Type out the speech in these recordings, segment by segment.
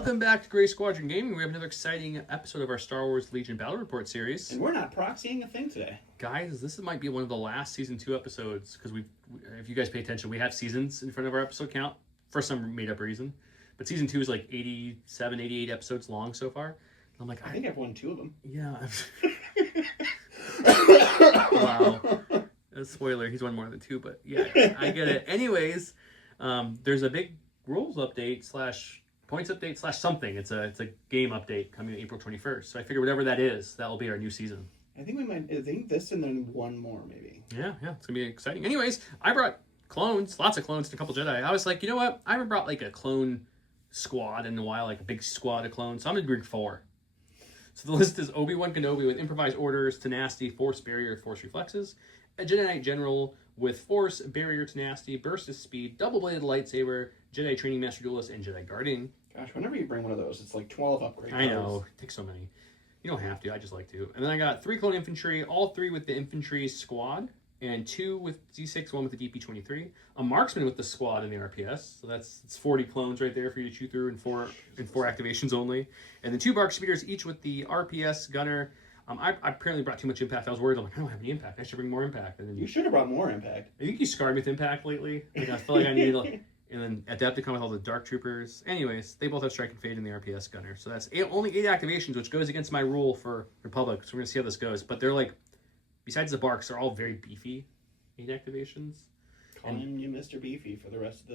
Welcome back to Gray Squadron Gaming. We have another exciting episode of our Star Wars Legion Battle Report series. And we're not proxying a thing today. Guys, this might be one of the last Season 2 episodes, because if you guys pay attention, we have seasons in front of our episode count for some made-up reason. But Season 2 is like 87, 88 episodes long so far. I'm like, I think I've won 2 of them. Yeah. Wow. A spoiler, he's won more than 2, but yeah, I get it. Anyways, there's a big rules update / points update / something. It's a game update coming April 21st. So I figure whatever that is, that will be our new season. I think this and then one more maybe. Yeah, it's gonna be exciting. Anyways, I brought clones, lots of clones, and a couple Jedi. I was like, you know what? I haven't brought like a clone squad in a while, like a big squad of clones. So I'm gonna bring 4. So the list is Obi-Wan Kenobi with improvised orders, tenacity, force barrier, force reflexes. A Jedi Knight General with force, barrier, tenacity, burst of speed, double-bladed lightsaber, Jedi Training Master Duelist, and Jedi Guardian. Gosh, whenever you bring one of those, it's like 12 upgrades. I know. It takes so many. You don't have to. I just like to. And then I got 3 clone infantry, all 3 with the infantry squad, and 2 with Z6, 1 with the DP-23. A marksman with the squad in the RPS. So it's 40 clones right there for you to chew through in 4 activations only. And then 2 bark speeders, each with the RPS gunner. I apparently brought too much impact. I was worried. I'm like, I don't have any impact. I should bring more impact. And then you should have brought more impact. I think you scarred me with impact lately. Like, I feel like I needed and then Adepticon come with all the Dark Troopers. Anyways, they both have Strike and Fade in the RPS gunner. So that's only 8 activations, which goes against my rule for Republic. So we're going to see how this goes. But they're like, besides the barks, they're all very beefy 8 activations. Calling you Mr. Beefy for the rest of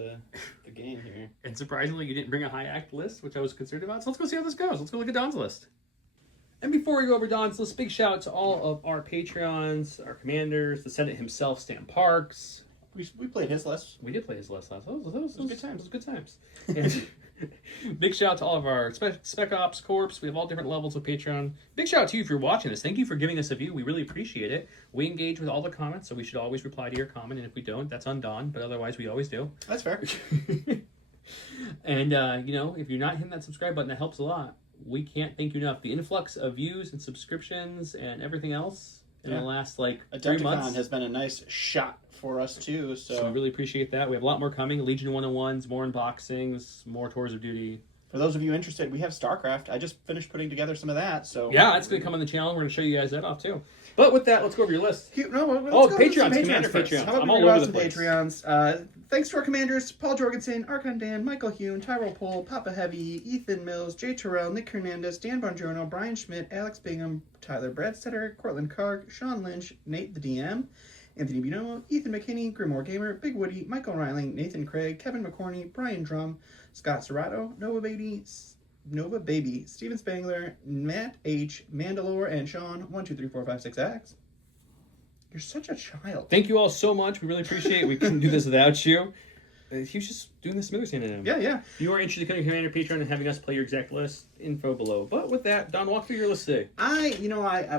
the game here. And surprisingly, you didn't bring a high act list, which I was concerned about. So let's go see how this goes. Let's go look at Don's list. And before we go over Don's list, big shout out to all of our Patreons, our commanders, the Senate himself, Stan Parks. We played his list. We did play his list last. Those good times. Those good times. And big shout out to all of our Spec Ops Corps. We have all different levels of Patreon. Big shout out to you if you're watching this. Thank you for giving us a view. We really appreciate it. We engage with all the comments, so we should always reply to your comment. And if we don't, that's on Don. But otherwise, we always do. That's fair. And if you're not hitting that subscribe button, that helps a lot. We can't thank you enough. The influx of views and subscriptions and everything else in the last 3 months has been a nice shot for us too. So we really appreciate that. We have a lot more coming. Legion 101s, more unboxings, more tours of duty. For those of you interested, we have StarCraft. I just finished putting together some of that. So yeah, that's going to come on the channel. We're going to show you guys that off too. But with that, let's go over your list. Patreons, Commander Patreons. I'm all over the place. Patreons. Thanks to our commanders, Paul Jorgensen, Archon Dan, Michael Hune, Tyrell Pohl, Papa Heavy, Ethan Mills, Jay Terrell, Nick Hernandez, Dan Bongiorno, Brian Schmidt, Alex Bingham, Tyler Bradstetter, Cortland Karg, Sean Lynch, Nate the DM, Anthony Binomo, Ethan McKinney, Grimoire Gamer, Big Woody, Michael Reiling, Nathan Craig, Kevin McCorney, Brian Drum, Scott Serrato, Nova Baby, Steven Spangler, Matt H, Mandalore, and Sean 1234566. You're such a child. Thank you all so much. We really appreciate it. We couldn't do this without you. He was just doing the smoothest hand in him. Yeah. If you are interested in becoming a Commander Patreon and having us play your exact list, info below. But with that, Don, walk through your list today.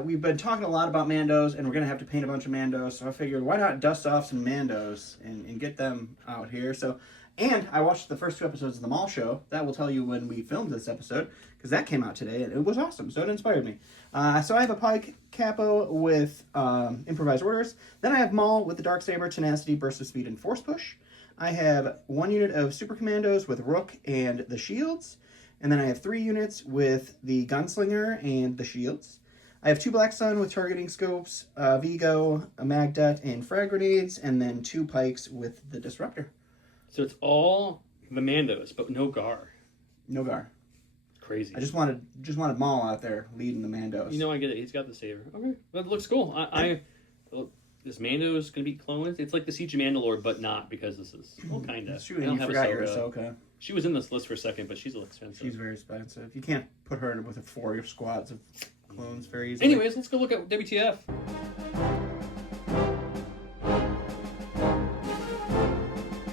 We've been talking a lot about Mandos, and we're going to have to paint a bunch of Mandos, so I figured, why not dust off some Mandos and get them out here? And I watched the first 2 episodes of the Maul show. That will tell you when we filmed this episode, because that came out today, and it was awesome, so it inspired me. So I have a Pike Capo with improvised orders. Then I have Maul with the Darksaber, Tenacity, Burst of Speed, and Force Push. I have 1 unit of Super Commandos with Rook and the Shields. And then I have 3 units with the Gunslinger and the Shields. I have 2 Black Sun with targeting scopes, Vigo, a Magdet, and frag grenades, and then 2 Pikes with the Disruptor. So it's all the Mandos, but no Gar. No Gar. Crazy. I just wanted Maul out there leading the Mandos. I get it. He's got the saber. Okay, that looks cool. This Mando is going to be cloned. It's like the Siege of Mandalore, but not, because this is kind of. You forgot your Ahsoka. She was in this list for a second, but she's a little expensive. She's very expensive. You can't put her in with 4 squads of clones very easily. Anyways, let's go look at WTF.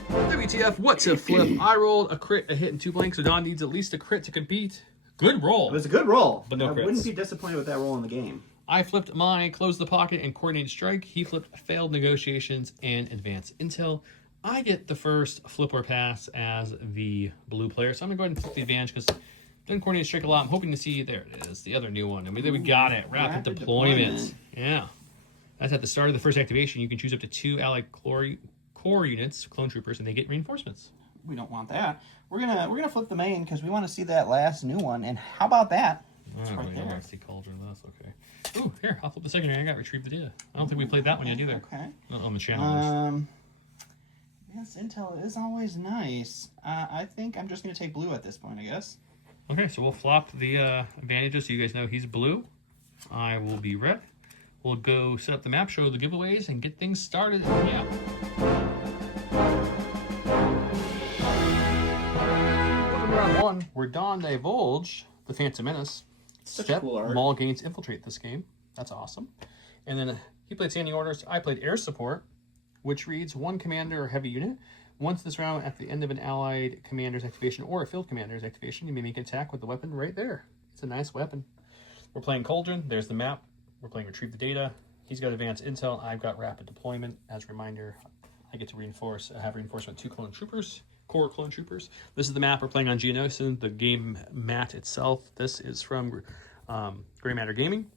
WTF, what's a flip? I rolled a crit, a hit, and 2 blanks, so Don needs at least a crit to compete. Good roll. It was a good roll. But no crits. I wouldn't be disappointed with that roll in the game. I flipped my Close the Pocket and Coordinated Strike. He flipped Failed Negotiations and Advanced Intel. I get the first flip or pass as the blue player, so I'm going to go ahead and flip the advantage, because done Coordinated Strike a lot. I'm hoping to see, there it is, the other new one. I mean, there we got it. Rapid deployment. Yeah. That's at the start of the first activation. You can choose up to 2 allied core units, clone troopers, and they get reinforcements. we don't want that. We're gonna flip the main because we want to see that last new one. And how about that? It's I right really there. don't want to see Cauldron. That's okay. Ooh, here, I'll flip the secondary. I got Retrieve the Data. I don't think we played that one yet either. Okay. Not on the channel. Yes, intel is always nice. I think I'm just gonna take blue at this point, I guess. Okay, so we'll flop the advantages so you guys know he's blue. I will be red. We'll go set up the map, show the giveaways, and get things started. Yeah. Round 1, we're Dawn Divulge, the Phantom Menace. Such a cool art. Maul gains Infiltrate this game. That's awesome. And then he played Standing Orders. I played Air Support, which reads 1 commander or heavy unit. Once this round, at the end of an allied commander's activation or a field commander's activation, you may make an attack with the weapon right there. It's a nice weapon. We're playing Cauldron. There's the map. We're playing Retrieve the Data. He's got Advanced Intel. I've got Rapid Deployment. As a reminder, I get to have reinforcement 2 clone troopers, core clone troopers. This is the map. We're playing on Geonosis, the game mat itself. This is from Grey Matter Gaming.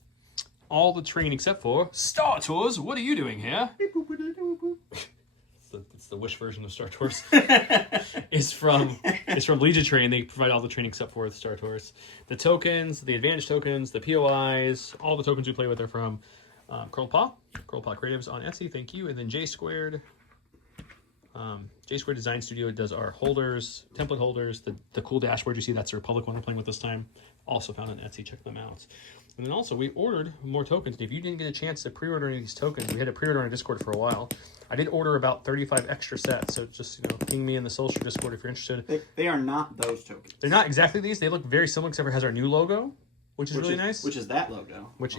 All the terrain except for Star Tours. What are you doing here? It's the Wish version of Star Tours. It's from Legion Train. They provide all the training except for the Star Tours. The tokens, the advantage tokens, the POIs, all the tokens we play with are from Curl Paw Creatives on Etsy. Thank you. And then J Squared. J Squared Design Studio does our holders, template holders. The cool dashboard you see, that's the Republic one we're playing with this time. Also found on Etsy. Check them out. And then also, we ordered more tokens. If you didn't get a chance to pre-order any of these tokens, we had to pre-order on Discord for a while. I did order about 35 extra sets, so just, ping me in the social Discord if you're interested. They are not those tokens. They're not exactly these. They look very similar, except for it has our new logo, which is really nice. Which is that logo. It's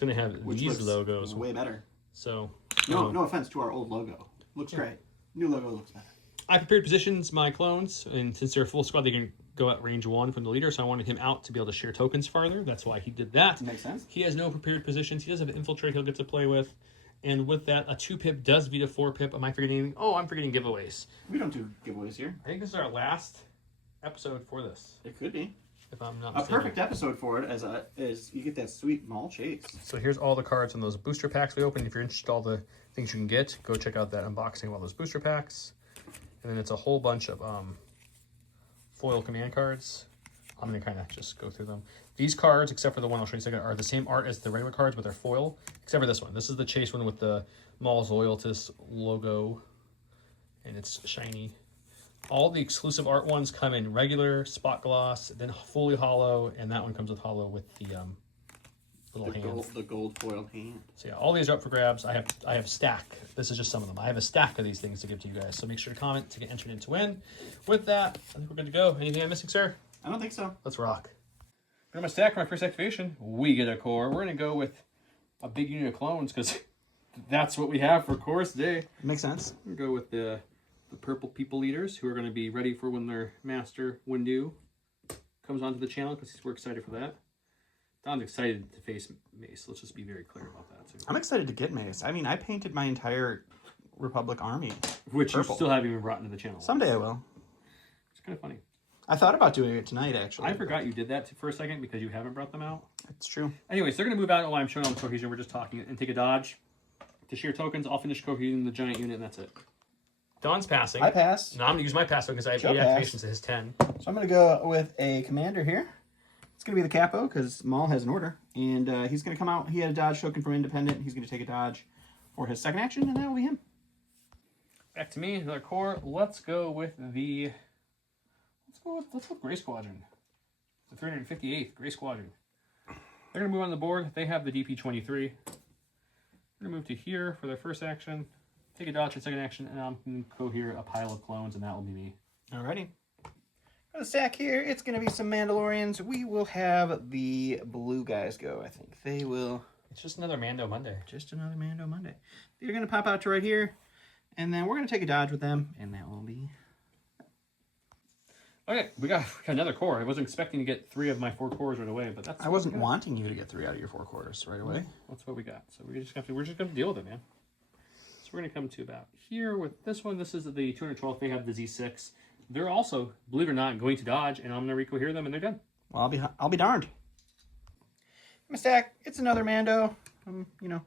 going to have these logos. Way better. So, no offense to our old logo. Looks great. New logo looks better. I prepared positions my clones, and since they're a full squad, they can go at range 1 from the leader, so I wanted him out to be able to share tokens farther. That's why he did that. Makes sense. He has no prepared positions. He does have Infiltrate he'll get to play with. And with that, a 2-pip does beat a 4-pip. Am I forgetting anything? Oh, I'm forgetting giveaways. We don't do giveaways here. I think this is our last episode for this. It could be. If I'm not mistaken. A perfect episode for it as you get that sweet Maul chase. So here's all the cards in those booster packs we opened. If you're interested in all the things you can get, go check out that unboxing of all those booster packs. And then it's a whole bunch of foil command cards. I'm going to kind of just go through them. These cards, except for the one I'll show you in a second, are the same art as the regular cards, but they're foil, except for this one. This is the chase one with the Maul's Loyalist logo, and it's shiny. All the exclusive art ones come in regular, spot gloss, then fully hollow, and that one comes with hollow with the little hand. The gold foiled hand. So yeah, all these are up for grabs. I have a stack. This is just some of them. I have a stack of these things to give to you guys. So make sure to comment to get entered in to win. With that, I think we're good to go. Anything I'm missing, sir? I don't think so. Let's rock. For my stack for my first activation, we get a core. We're going to go with a big unit of clones because that's what we have for cores today. Makes sense. We're going to go with the purple people leaders who are going to be ready for when their master Windu comes onto the channel because we're excited for that. Don's excited to face Mace. Let's just be very clear about that too. I'm excited to get Mace. I mean, I painted my entire Republic army. Which purple. You still haven't even brought into the channel. Someday I will. It's kind of funny. I thought about doing it tonight, actually. I forgot you did that for a second because you haven't brought them out. It's true. Anyways, they're going to move out while I'm showing all the cohesion. We're just talking and take a dodge to share tokens. I'll finish cohesion the giant unit and that's it. Don's passing. I passed. No, I'm going to use my pass because I have 8 activations to his 10. So I'm going to go with a commander here. It's going to be the capo because Maul has an order. And he's going to come out. He had a dodge token from Independent. He's going to take a dodge for his second action, and that will be him. Back to me, another core. Let's go with the... Let's go with Grey Squadron. The 358th Grey Squadron. They're going to move on the board. They have the DP-23. They're going to move to here for their first action. Take a dodge for second action, and I'm going to go here a pile of clones, and that will be me. Alrighty. For the stack here, it's going to be some Mandalorians. We will have the blue guys go, I think. They will... It's just another Mando Monday. Just another Mando Monday. They're going to pop out to right here, and then we're going to take a dodge with them, and that will be... Okay, we got another core. I wasn't expecting to get 3 of my 4 cores right away, but that's... I wasn't wanting you to get 3 out of your 4 cores right away. That's what we got. So we're just going to deal with it, man. So we're going to come to about here with this one. This is the 212th. They have the Z6. They're also, believe it or not, going to dodge, and I'm going to recohere them, and they're done. Well, I'll be darned. My stack, it's another Mando. You know,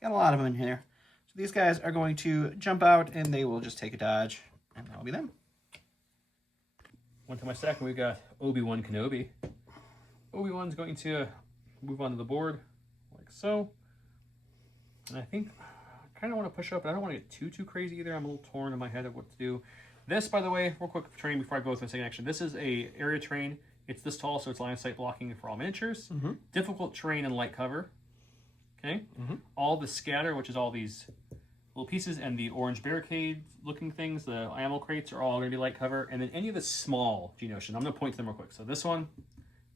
got a lot of them in here. So these guys are going to jump out, and they will just take a dodge, and that'll be them. One to my stack, and we've got Obi-Wan Kenobi. Obi-Wan's going to move onto the board like so. And I think I kind of want to push up, but I don't want to get too crazy either. I'm a little torn in my head of what to do. This, by the way, real quick terrain before I go with my second action. This is a area terrain. It's this tall, so it's line of sight blocking for all miniatures. Difficult terrain and light cover. Okay. All the scatter, which is all these little pieces, and the orange barricade looking things, the ammo crates, are all going to be light cover. And then any of the small Geonosian, I'm going to point to them real quick. So this one,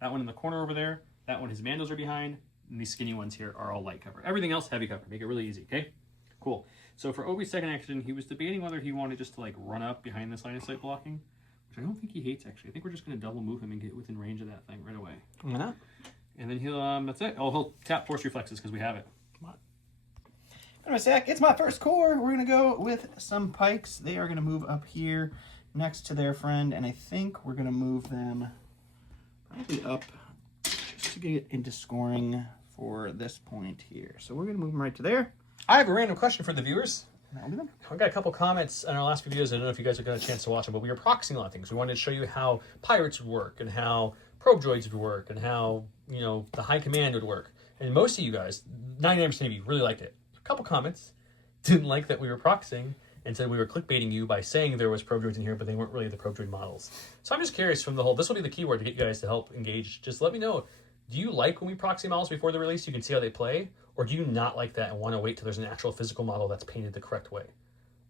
that one in the corner over there, that one, his Mandos are behind, and these skinny ones here are all light cover. Everything else, heavy cover. Make it really easy, okay? Cool. So for Obi's second action, he was debating whether he wanted just to like run up behind this line of sight blocking, which I don't think he hates actually. I think we're just going to double move him and get within range of that thing right away. Why not? And then he'll, that's it. Oh, he'll tap Force Reflexes because we have it. In a sec, it's my first core. We're going to go with some pikes. They are going to move up here next to their friend, and I think we're going to move them probably up just to get into scoring for this point here. So we're going to move them right to there. I have a random question for the viewers. Them. I got a couple comments on our last few videos. I don't know if you guys have got a chance to watch them, but we were proxying a lot of things. We wanted to show you how pirates would work and how probe droids would work and how, you know, the high command would work. And most of you guys, 99% of you, really liked it. A couple comments didn't like that we were proxying and said we were clickbaiting you by saying there was probe droids in here, but they weren't really the probe droid models. So I'm just curious from the whole, this will be the keyword to get you guys to help engage. Just let me know, do you like when we proxy models before the release? You can see how they play. Or do you not like that and want to wait till there's an actual physical model that's painted the correct way?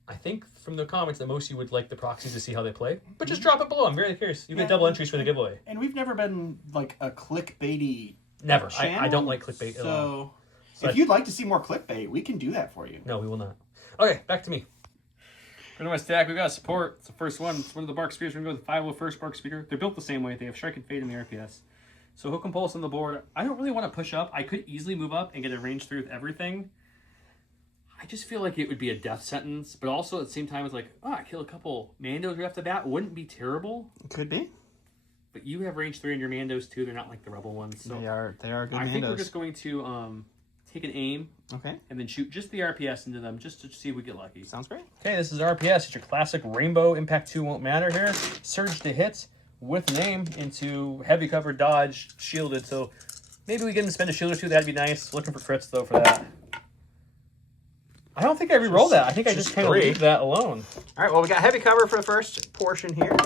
I think from the comments that most of you would like the proxies to see how they play. But just drop it below. I'm very curious. You get double entries for the giveaway. And we've never been like a clickbaity Never. channel, I don't like clickbait at all. So if you'd like to see more clickbait, we can do that for you. No, we will not. Okay, back to me. Go to my stack. We've got support. It's the first one. It's one of the Bark Spears. We're going to go with the 501st Bark Spear. They're built the same way. They have Strike and Fade in the RPS. So Hook and Pulse on the board. I don't really want to push up. I could easily move up and get a range through with everything. I just feel like it would be a death sentence, but also at the same time, it's like, oh, I kill a couple Mandos right off the bat. Wouldn't be terrible. Could be. But you have range 3 on your Mandos too. They're not like the Rebel ones. So they are good Mandos. I think we're just going to take an aim. Okay. And then shoot just the RPS into them just to see if we get lucky. Sounds great. Okay, this is RPS. It's your classic Rainbow. Impact 2 won't matter here. Surge to hit with an aim into heavy cover, dodge, shielded. So maybe we get him to spend a shield or two. That'd be nice. Looking for crits though for that. I don't think I re-roll that. I think I just kind of leave that alone. All right, well, we got heavy cover for the first portion here.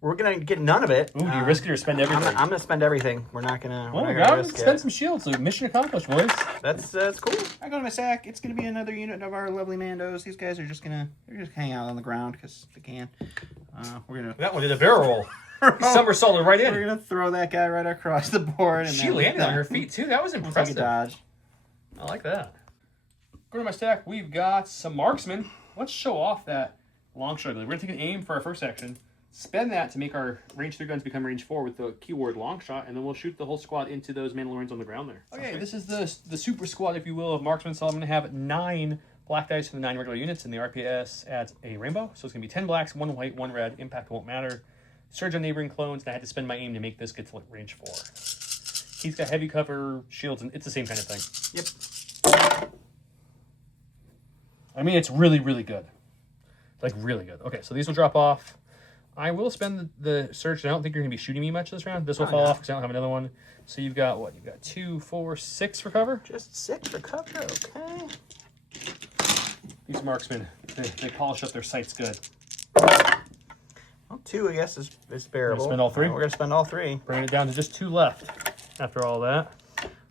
We're going to get none of it. Ooh, do you risk it or spend everything? I'm going to spend everything. We're not going to risk it. Spend some shields. So mission accomplished, boys. That's cool. I go to my sack. It's going to be another unit of our lovely Mandos. These guys are just going to hang out on the ground because they can. We're going to... That one did a barrel roll. Somersaulted right in. We're going to throw that guy right across the board. And she landed on her feet, too. That was impressive. We'll take a dodge. I like that. Go to my stack. We've got some marksmen. Let's show off that long shot. We're going to take an aim for our first action. Spend that to make our range 3 guns become range 4 with the keyword long shot, and then we'll shoot the whole squad into those Mandalorians on the ground there. Okay, this is the super squad, if you will, of marksmen. So I'm going to have 9 black dice for the 9 regular units, and the RPS adds a rainbow. So it's going to be 10 blacks, 1 white, 1 red. Impact won't matter. Surge on neighboring clones, and I had to spend my aim to make this get to range 4. He's got heavy cover, shields, and it's the same kind of thing. Yep. I mean, it's really, really good. Like, really good. Okay, so these will drop off. I will spend the surge. I don't think you're going to be shooting me much this round. This will fall off because I don't have another one. So you've got, what? You've got 2, 4, 6 for cover? Just 6 for cover, okay. These marksmen, they polish up their sights good. Well, 2, I guess, is bearable. Spend all 3? We're going to spend all 3. Bringing it down to just 2 left after all that.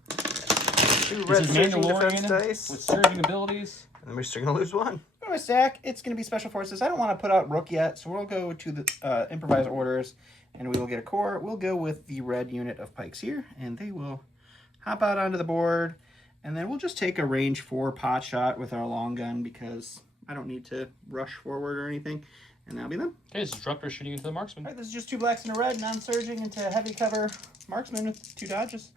2 red surging defense dice. With surging abilities. And then we're still going to lose 1. Go to stack. It's going to be Special Forces. I don't want to put out Rook yet, so we'll go to the Improvise Orders, and we will get a core. We'll go with the red unit of pikes here, and they will hop out onto the board, and then we'll just take a range 4 pot shot with our long gun because I don't need to rush forward or anything, and that'll be them. Okay, Disruptor shooting into the marksman. All right, this is just 2 blacks and a red, non-surging into heavy cover marksman with 2 dodges.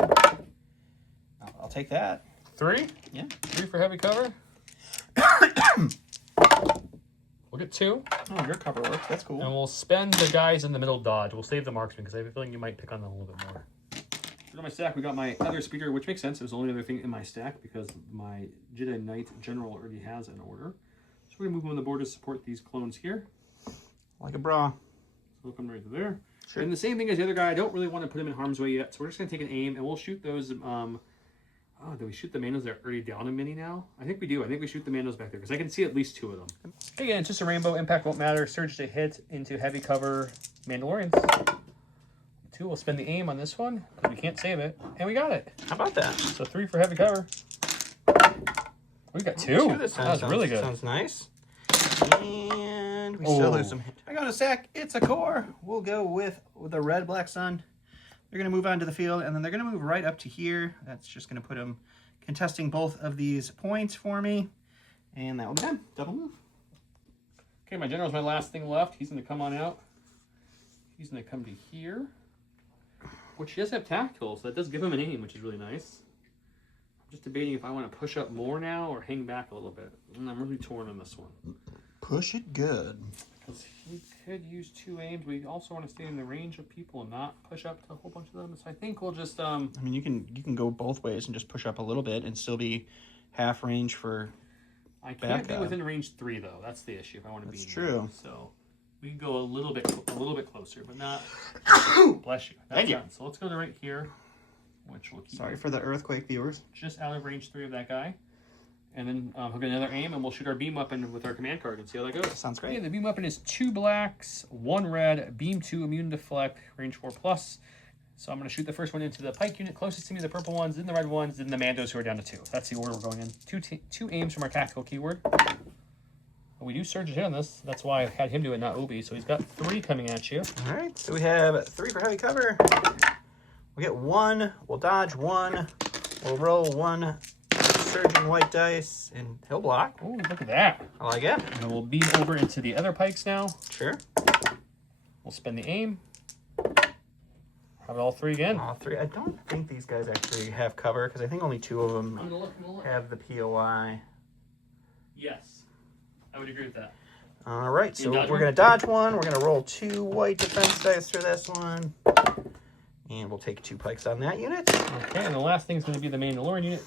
I'll take that. 3? Yeah. 3 for heavy cover. We'll get 2. Oh, your cover works. That's cool. And we'll spend the guys in the middle dodge. We'll save the marksman because I have a feeling you might pick on them a little bit more. For my stack, we got my other speaker, which makes sense. It was the only other thing in my stack because my Jedi Knight General already has an order. So we're going to move them on the board to support these clones here. Like a bra. He'll come right to there. Sure. And the same thing as the other guy. I don't really want to put him in harm's way yet, so we're just gonna take an aim and we'll shoot those. Oh, do we shoot the Mandos that are already down a mini now? I think we do. I think we shoot the Mandos back there because I can see at least 2 of them. Again, it's just a rainbow. Impact won't matter. Surge to hit into heavy cover Mandalorians. 2 will spend the aim on this one because we can't save it. And we got it. How about that? So 3 for heavy cover. We got 2. That was really good. Sounds nice. And we still lose some hit. I got a sack. It's a core. We'll go with the red Black Sun. They're going to move on to the field, and then they're going to move right up to here. That's just going to put them contesting both of these points for me. And that will be done. Double move. Okay, my general's my last thing left. He's going to come on out. He's going to come to here, which he does have tactical, so that does give him an aim, which is really nice. I'm just debating if I want to push up more now or hang back a little bit. And I'm really torn on this one. Push it good. Because he could use 2 aims. We also want to stay in the range of people and not push up to a whole bunch of them. So I think we'll just I mean, you can go both ways and just push up a little bit and still be half range for. I can't be within range 3 though. That's the issue. If I want to be. That's true. So we can go a little bit closer, but not. Bless you. That's Thank you. done. So let's go to right here, which will keep. Sorry for the earthquake viewers. Just out of range 3 of that guy. And then he'll get another aim, and we'll shoot our beam weapon with our command card and see how that goes. Sounds great. Yeah, the beam weapon is 2 blacks, 1 red, beam 2, immune deflect, range 4+. So I'm going to shoot the first one into the pike unit closest to me, the purple ones, then the red ones, then the Mandos who are down to 2. That's the order we're going in. 2 aims from our tactical keyword. But we do surge hit on this. That's why I had him do it, not Obi. So he's got 3 coming at you. All right, so we have 3 for heavy cover. We'll get 1. We'll dodge 1. We'll roll 1. Surging white dice, and he'll block. Oh, look at that. I like it. And then we'll beam over into the other pikes now. Sure. We'll spend the aim. Have it all 3 again. All 3. I don't think these guys actually have cover, because I think only 2 of them I'm gonna look. have the POI. Yes, I would agree with that. All right, so dodge we're one? going to dodge 1. We're going to roll 2 white defense dice for this one. And we'll take 2 pikes on that unit. Okay, and the last thing is going to be the Mandalorian unit.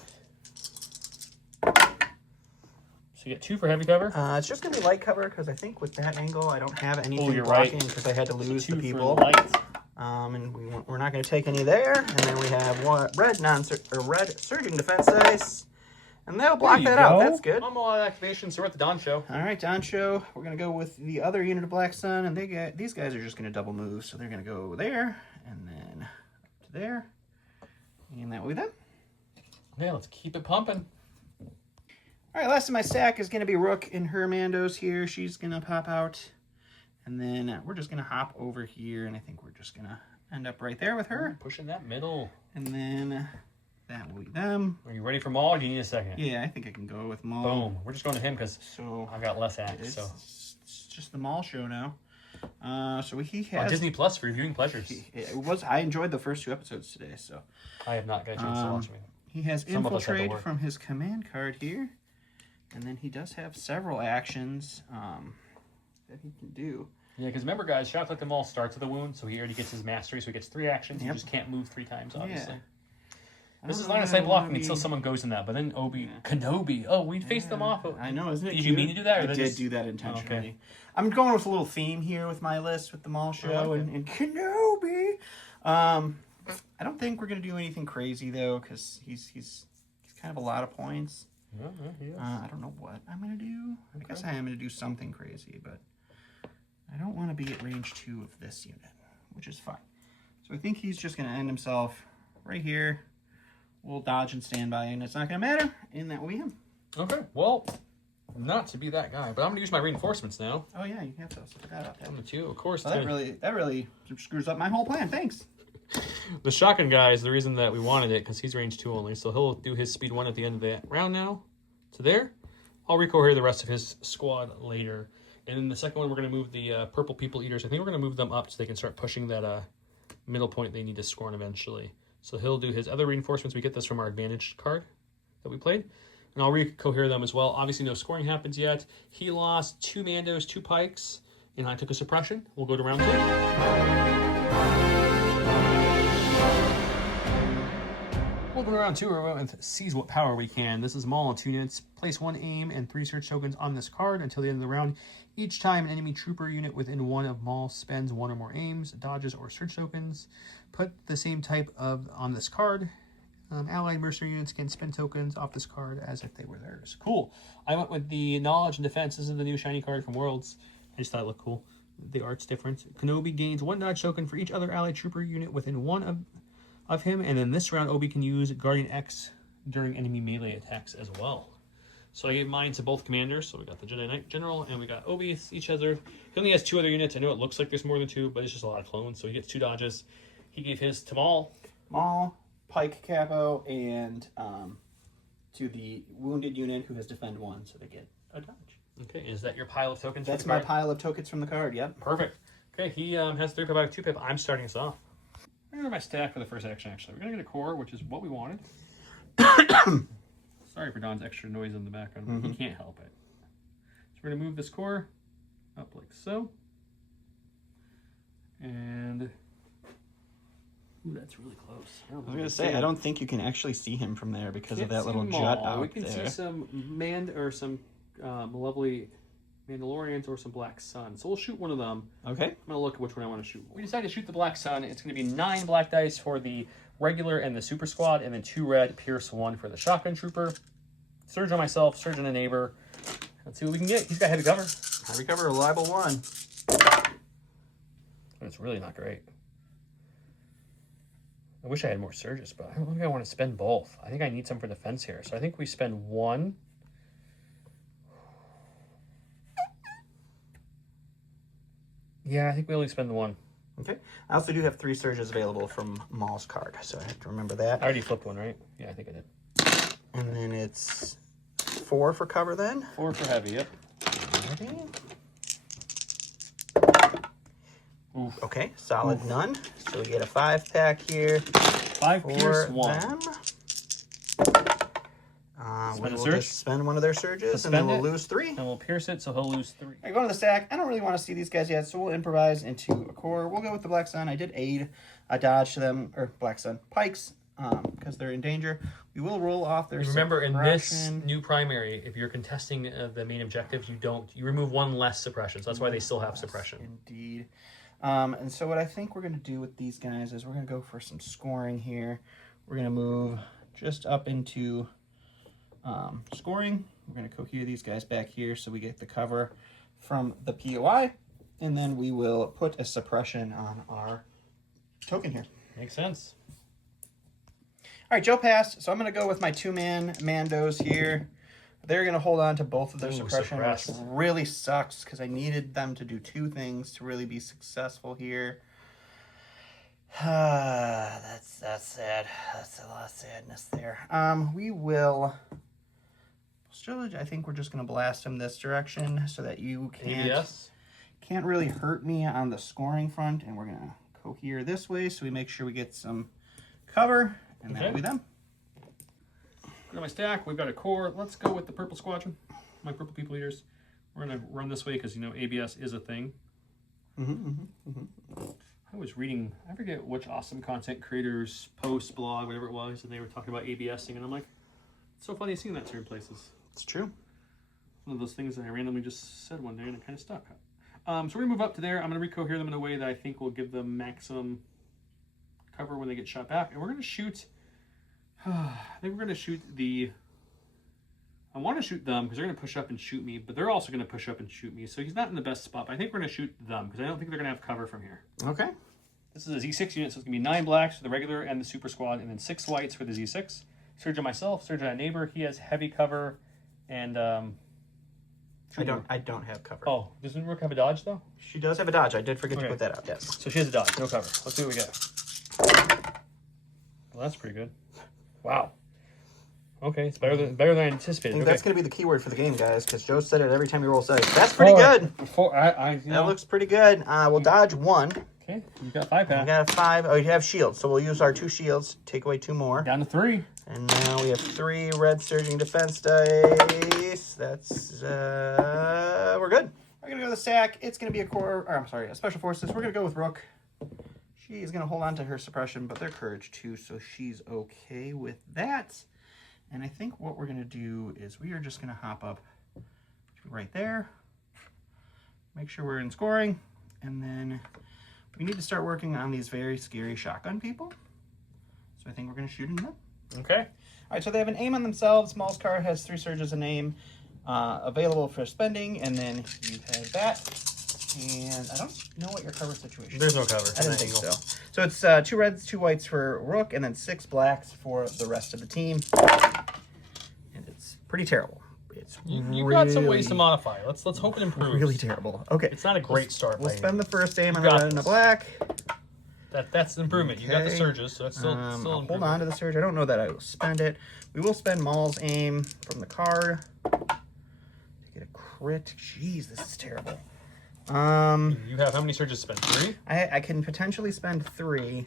So you get 2 for heavy cover. It's just going to be light cover, because I think with that angle, I don't have anything you're blocking, right. because I had to lose So the 2 people. for light. And we're not going to take any there. And then we have red surging defense dice. And they'll block that out. That's good. I'm all out of activation, so we're at the Dawn show. All right, Dawn show. We're going to go with the other unit of Black Sun. And these guys are just going to double move. So they're going to go there and then up to there. And that will be them. Okay, let's keep it pumping. All right, last of my stack is going to be Rook in her Mandos here. She's going to pop out. And then we're just going to hop over here. And I think we're just going to end up right there with her. Pushing that middle. And then that will be them. Are you ready for Maul, or do you need a second? Yeah, I think I can go with Maul. Boom. We're just going to him because I've got less acts. So It's just the Maul show now. So he on has... Disney Plus for viewing pleasures. I enjoyed the first 2 episodes today, so... I have not got a chance to watch me. He has Some of us have to Infiltrate work. from his command card here. And then he does have several actions that he can do. Yeah, because remember, guys, Shout Like the Maul starts with a wound, so he already gets his mastery, so he gets 3 actions. Yep. He just can't move 3 times, obviously. Yeah. This is line of sight blocking until someone goes in that, but then Kenobi. Oh, we faced them off. I know, isn't it Did you mean to do that? Or I that did just... do that intentionally. Okay. I'm going with a little theme here with my list with the Maul show like and Kenobi. I don't think we're going to do anything crazy, though, because he's kind of a lot of points. Yeah. I don't know what I'm going to do. I guess I am going to do something crazy, but I don't want to be at range 2 of this unit, which is fine. So I think he's just going to end himself right here. We'll dodge and stand by, and it's not going to matter, and that will be him. Okay, well, not to be that guy, but I'm going to use my reinforcements now. Oh, yeah, you have to forget about that. I'm the 2, of course. Well, that really screws up my whole plan. Thanks. The shotgun guy is the reason that we wanted it, because he's range 2 only, so he'll do his speed 1 at the end of the round now. To there. I'll recohere the rest of his squad later. And then the second one, we're going to move the purple people eaters. I think we're going to move them up so they can start pushing that middle point they need to score on eventually. So he'll do his other reinforcements. We get this from our advantage card that we played. And I'll recohere them as well. Obviously, no scoring happens yet. He lost 2 Mandos, 2 Pikes, and I took a suppression. We'll go to round 2. We'll Open round 2, we went with Seize What Power We Can. This is Maul on 2 units. Place 1 aim and 3 search tokens on this card until the end of the round. Each time an enemy trooper unit within 1 of Maul spends 1 or more aims, dodges, or search tokens, put the same type on this card. Allied mercenary units can spend tokens off this card as if they were theirs. Cool. I went with the Knowledge and Defense. This is the new shiny card from Worlds. I just thought it looked cool. The art's different. Kenobi gains 1 dodge token for each other allied trooper unit within 1 of him, and then this round Obi can use Guardian X during enemy melee attacks as well. So I gave mine to both commanders. So we got the Jedi Knight General and we got Obi. Each other. He only has 2 other units. I know it looks like there's more than 2, but it's just a lot of clones. So he gets 2 dodges. He gave his to Maul. Maul, Pike Capo, and to the wounded unit who has defend 1, so they get a dodge. Okay, is that your pile of tokens? That's my pile of tokens from the card. Yep. Perfect. Okay, he has 3 pip out of 2 pip. I'm starting us off. I'm going to go my stack for the first action, actually. We're going to get a core, which is what we wanted. Sorry for Don's extra noise in the background. He can't help it. So we're going to move this core up like so. And... ooh, that's really close. I was going to say, I don't think you can actually see him from there because of that little jut out there. We can see some lovely Mandalorians or some Black Sun. So we'll shoot one of them. Okay. I'm going to look at which one I want to shoot. We decided to shoot the Black Sun. It's going to be 9 black dice for the regular and the super squad, and then 2 red, Pierce 1 for the shotgun trooper. Surge on myself, surge on a neighbor. Let's see what we can get. He's got heavy cover. Heavy cover, reliable 1. It's really not great. I wish I had more surges, but I don't think I want to spend both. I think I need some for defense here. So I think we spend 1. Yeah, I think we only spend the 1. Okay. I also do have 3 surges available from Maul's card, so I have to remember that. I already flipped 1, right? Yeah, I think I did. And then it's 4 for cover then? 4 for heavy, yep. Alrighty. Oof. Okay, solid none. So we get a 5-pack here. 5 Pierce 1. Them. Spend a we'll surge? just spend one of their surges, and then we'll lose 3. And we'll pierce it, so he'll lose 3. All right, going to the stack. I don't really want to see these guys yet, so we'll improvise into a core. We'll go with the Black Sun. I did aid a dodge to them, or Black Sun Pikes, because they're in danger. We will roll off their Remember, in this suppression. new primary, if you're contesting the main objectives, you remove 1 less suppression. So that's why they still have suppression. Indeed. And so what I think we're going to do with these guys is we're going to go for some scoring here. We're going to move just up into scoring. We're going to cohere these guys back here so we get the cover from the POI. And then we will put a suppression on our token here. Makes sense. All right, Joe passed. So I'm going to go with my 2-man Mandos here. They're going to hold on to both of their suppression, which really sucks because I needed them to do 2 things to really be successful here. That's sad. That's a lot of sadness there. We will... I think we're just going to blast him this direction so that you can't really hurt me on the scoring front. And we're going to cohere this way so we make sure we get some cover. And that'll be them. Got my stack. We've got a core. Let's go with the Purple Squadron. My Purple People Eaters. We're going to run this way because, you know, ABS is a thing. I was reading, I forget which awesome content creators post, blog, whatever it was, and they were talking about ABSing, and I'm like, it's so funny seeing that certain places. It's true. One of those things that I randomly just said one day, and it kind of stuck. So we're going to move up to there. I'm going to recohere them in a way that I think will give them maximum cover when they get shot back. And we're going to shoot, I think we're going to shoot I want to shoot them because they're going to push up and shoot me, but they're also going to push up and shoot me. So he's not in the best spot, but I think we're going to shoot them because I don't think they're going to have cover from here. Okay. This is a Z6 unit, so it's going to be 9 blacks for the regular and the super squad, and then 6 whites for the Z6. Surge on myself, surge on a neighbor. He has heavy cover, and I don't have cover. Oh, doesn't Rook have a dodge though? She does have a dodge. I did forget to put that out. Yes. So she has a dodge, no cover. Let's see what we get. Well, that's pretty good. Wow. Okay, it's better than I anticipated. I think that's going to be the keyword for the game, guys, because Joe said it every time you roll dice. That's pretty good. That looks pretty good. We'll dodge 1. Okay, you got 5 pack. We got a 5. Oh, you have shields, so we'll use our 2 shields. Take away 2 more. Down to 3. And now we have 3 red surging defense dice. That's we're good. We're gonna go to the stack. It's gonna be a special forces. We're gonna go with Rook. She's going to hold on to her suppression, but they're courage 2, so she's okay with that. And I think what we're going to do is we are just going to hop up right there. Make sure we're in scoring. And then we need to start working on these very scary shotgun people. So I think we're going to shoot into them. Okay. All right, so they have an aim on themselves. Maul's card has 3 surges and aim available for spending. And then you have that. And I don't know what your cover situation is. There's no cover. I didn't think so. So it's 2 reds, 2 whites for Rook, and then 6 blacks for the rest of the team. And it's pretty terrible. It's You've got some ways to modify. Let's hope it improves. really terrible. Okay. It's not a great start. We'll by spend any the first aim on You a got red and a this. black. That's an improvement. You got the Okay. surges, so that's still I'll improvement. hold on to the surge. I don't know that I will spend it. We will spend Maul's aim from the card to get a crit. Jeez, this is terrible. You have how many surges to spend? 3? I can potentially spend 3.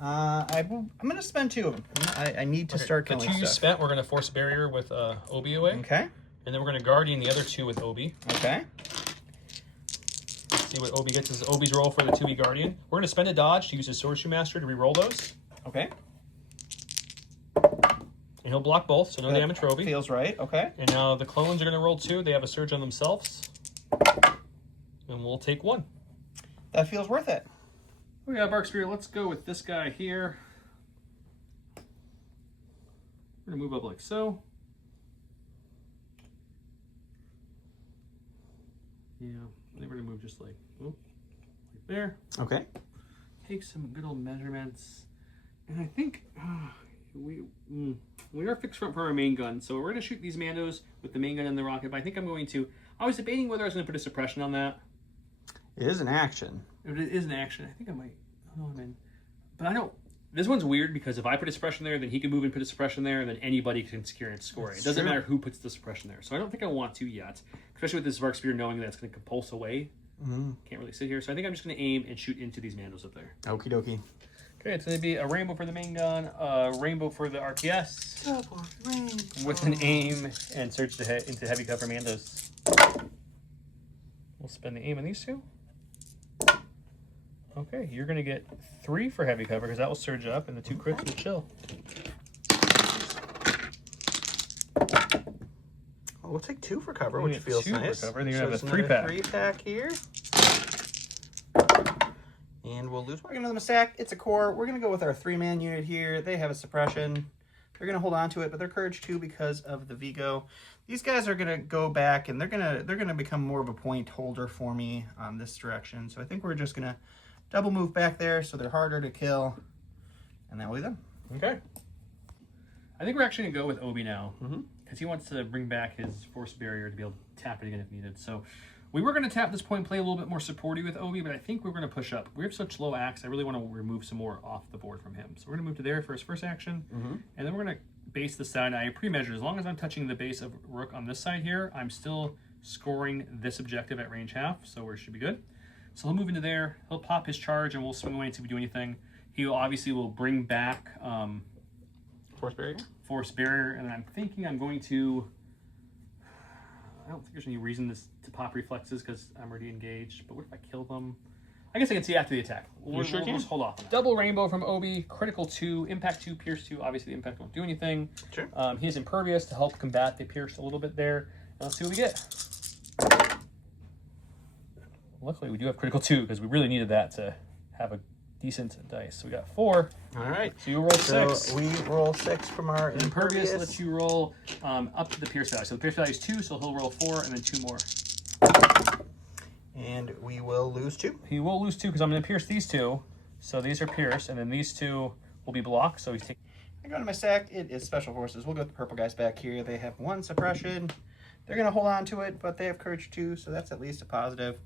I'm going to spend 2 of them. I need to start The killing 2 you stuff. spent, we're going to force barrier with Obi away. Okay. And then we're going to guardian the other 2 with Obi. Okay. See what Obi gets as Obi's roll for the 2E guardian. We're going to spend a dodge to use his Sword Shoe Master to re-roll those. Okay. And he'll block both, so no damage for Obi. Feels right. Okay. And now the clones are going to roll 2. They have a surge on themselves. And we'll take 1. That feels worth it. Oh yeah, Bark Spear, let's go with this guy here. We're going to move up like so. Yeah, then we're going to move just like there. Okay. Take some good old measurements. And I think we are fixed front for our main gun. So we're going to shoot these Mandos with the main gun and the rocket. But I think I'm going to... I was debating whether I was going to put a suppression on that. It is an action. It is an action. I think I might. Oh, man. But I don't. This one's weird because if I put a suppression there, then he can move and put a suppression there, and then anybody can secure and score it. It doesn't matter who puts the suppression there. So I don't think I want to yet. Especially with this Bark Spear knowing that it's going to compulse away. Can't really sit here. So I think I'm just going to aim and shoot into these Mandos up there. Okie dokie. Okay, it's going to be a rainbow for the main gun, a rainbow for the RPS, with an aim and surge into heavy cover Mandos. We'll spend the aim on these 2. Okay, you're going to get 3 for heavy cover because that will surge up, and the 2 crits will chill. We'll take 2 for cover, You which get feels 2 for nice. cover, and then you're gonna So have a it's another 3-pack. 3-pack here. And we'll lose. We're going to them a sack. It's a core. We're going to go with our 3-man unit here. They have a suppression. They're going to hold on to it, but they're courage 2 because of the Vigo. These guys are going to go back, and they're going to become more of a point holder for me on this direction. So I think we're just going to double move back there so they're harder to kill, and that will be them. Okay. I think we're actually going to go with Obi now because he wants to bring back his force barrier to be able to tap it again if needed. So we were going to tap this point and play a little bit more supporty with Obi, but I think we're going to push up. We have such low axe, I really want to remove some more off the board from him. So we're going to move to there for his first action, and then we're going to base the side. I pre-measured. As long as I'm touching the base of Rook on this side here, I'm still scoring this objective at range half, so we should be good. So he'll move into there, he'll pop his charge, and we'll swing away and see if we do anything. He obviously will bring back Force barrier? Force barrier, and then I'm thinking I'm going to... I don't think there's any reason to pop reflexes because I'm already engaged, but what if I kill them? I guess I can see after the attack. We'll just hold off on that. Double rainbow from Obi, critical 2, impact 2, pierce 2. Obviously the impact won't do anything. Sure. He is impervious to help combat the pierce a little bit there. And let's see what we get. Luckily we do have critical 2 because we really needed that to have a decent dice. So we got 4. All right. So you roll 6. So we roll 6 from our Impervious lets you roll up to the pierce value. So the pierce value is 2, so he'll roll 4 and then 2 more. And we will lose 2. He will lose 2 because I'm going to pierce these 2. So these are pierced, and then these 2 will be blocked. So he's taking. I go to my sack. It is special forces. We'll go with the purple guys back here. They have 1 suppression. They're going to hold on to it, but they have courage 2, so that's at least a positive.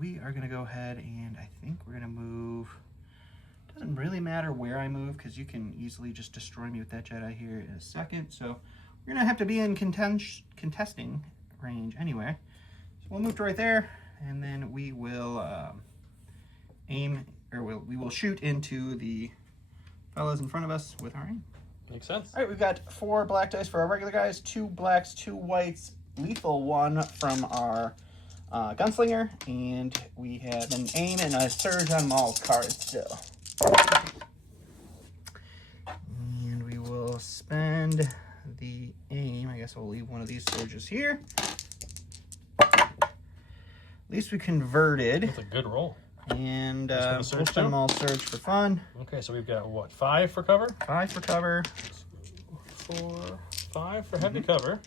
We are going to go ahead and I think we're going to move. Doesn't really matter where I move because you can easily just destroy me with that Jedi here in a second. So we're going to have to be in contesting range anyway. So we'll move to right there, and then we will aim, or we will shoot into the fellas in front of us with our aim. Makes sense. All right, we've got 4 black dice for our regular guys, 2 blacks, 2 whites, lethal 1 from our Gunslinger, and we have an aim and a surge on Maul's card still. And we will spend the aim. I guess we'll leave one of these surges here. At least we converted. That's a good roll. And we'll spend Maul's surge for fun. Okay, so we've got what, 5 for cover? 5 for cover. 4, 5 for heavy cover.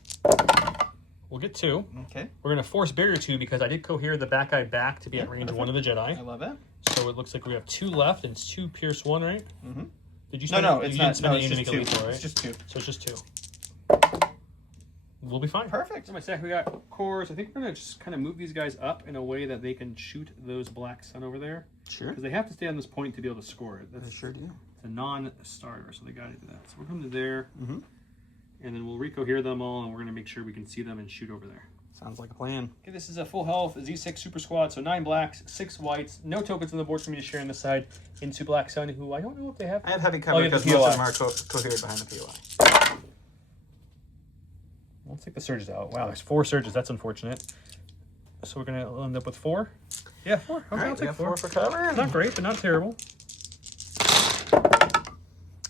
We'll get 2. Okay. We're going to force barrier 2 because I did cohere the back eye back to be at range 1 of the Jedi. I love it. So it looks like we have 2 left, and it's 2 pierce 1, right? Mm-hmm. Did you spend No, it? it's You not. didn't spend No, it, it's you just didn't 2. make it lethal, right? It's just 2. So it's just 2. We'll be fine. Perfect. So my stack, we got cores. I think we're going to just kind of move these guys up in a way that they can shoot those black sun over there. Sure. Because they have to stay on this point to be able to score it. They sure do. It's a non-starter, so they got to do that. So we're coming to there, Mm-hmm. and then we'll recohere them all, and we're going to make sure we can see them and shoot over there. Sounds like a plan. Okay, this is a full health Z6 Super Squad, so 9 blacks, 6 whites, no tokens on the board for me to share on this side into Black Sun, who I don't know if they have. I have heavy cover you have because the most POI. of them are cohered behind the POI. Let's take the surges out. Wow, there's 4 surges. That's unfortunate. So we're going to end up with 4? Yeah, 4. Okay, All right, I'll we take got 4. 4 for cover. Not great, but not terrible.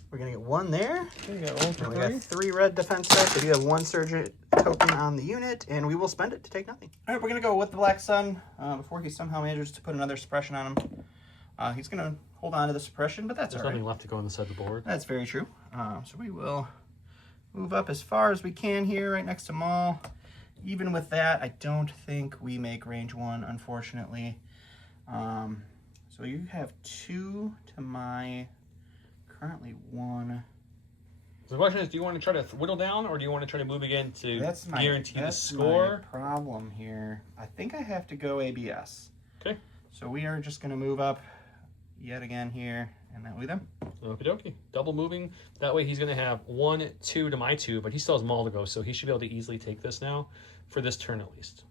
We're going to get 1 there. Okay, you got roll for And we 3. got 3 red defense decks. I do have 1 surge token on the unit, and we will spend it to take nothing. All right, we're going to go with the Black Sun before he somehow manages to put another suppression on him. He's going to hold on to the suppression, but that's There's all right. nothing left to go on the side of the board. That's very true. So we will move up as far as we can here, right next to Maul. Even with that, I don't think we make range 1, unfortunately. So you have 2 to my currently 1. So the question is, do you want to try to whittle down, or do you want to try to move again to guarantee the score? My problem here. I think I have to go ABS. Okay. So we are just going to move up yet again here, and then with them. Okie dokie. Double moving. That way he's going to have 1, 2 to my 2, but he still has Maul to go, so he should be able to easily take this now, for this turn at least.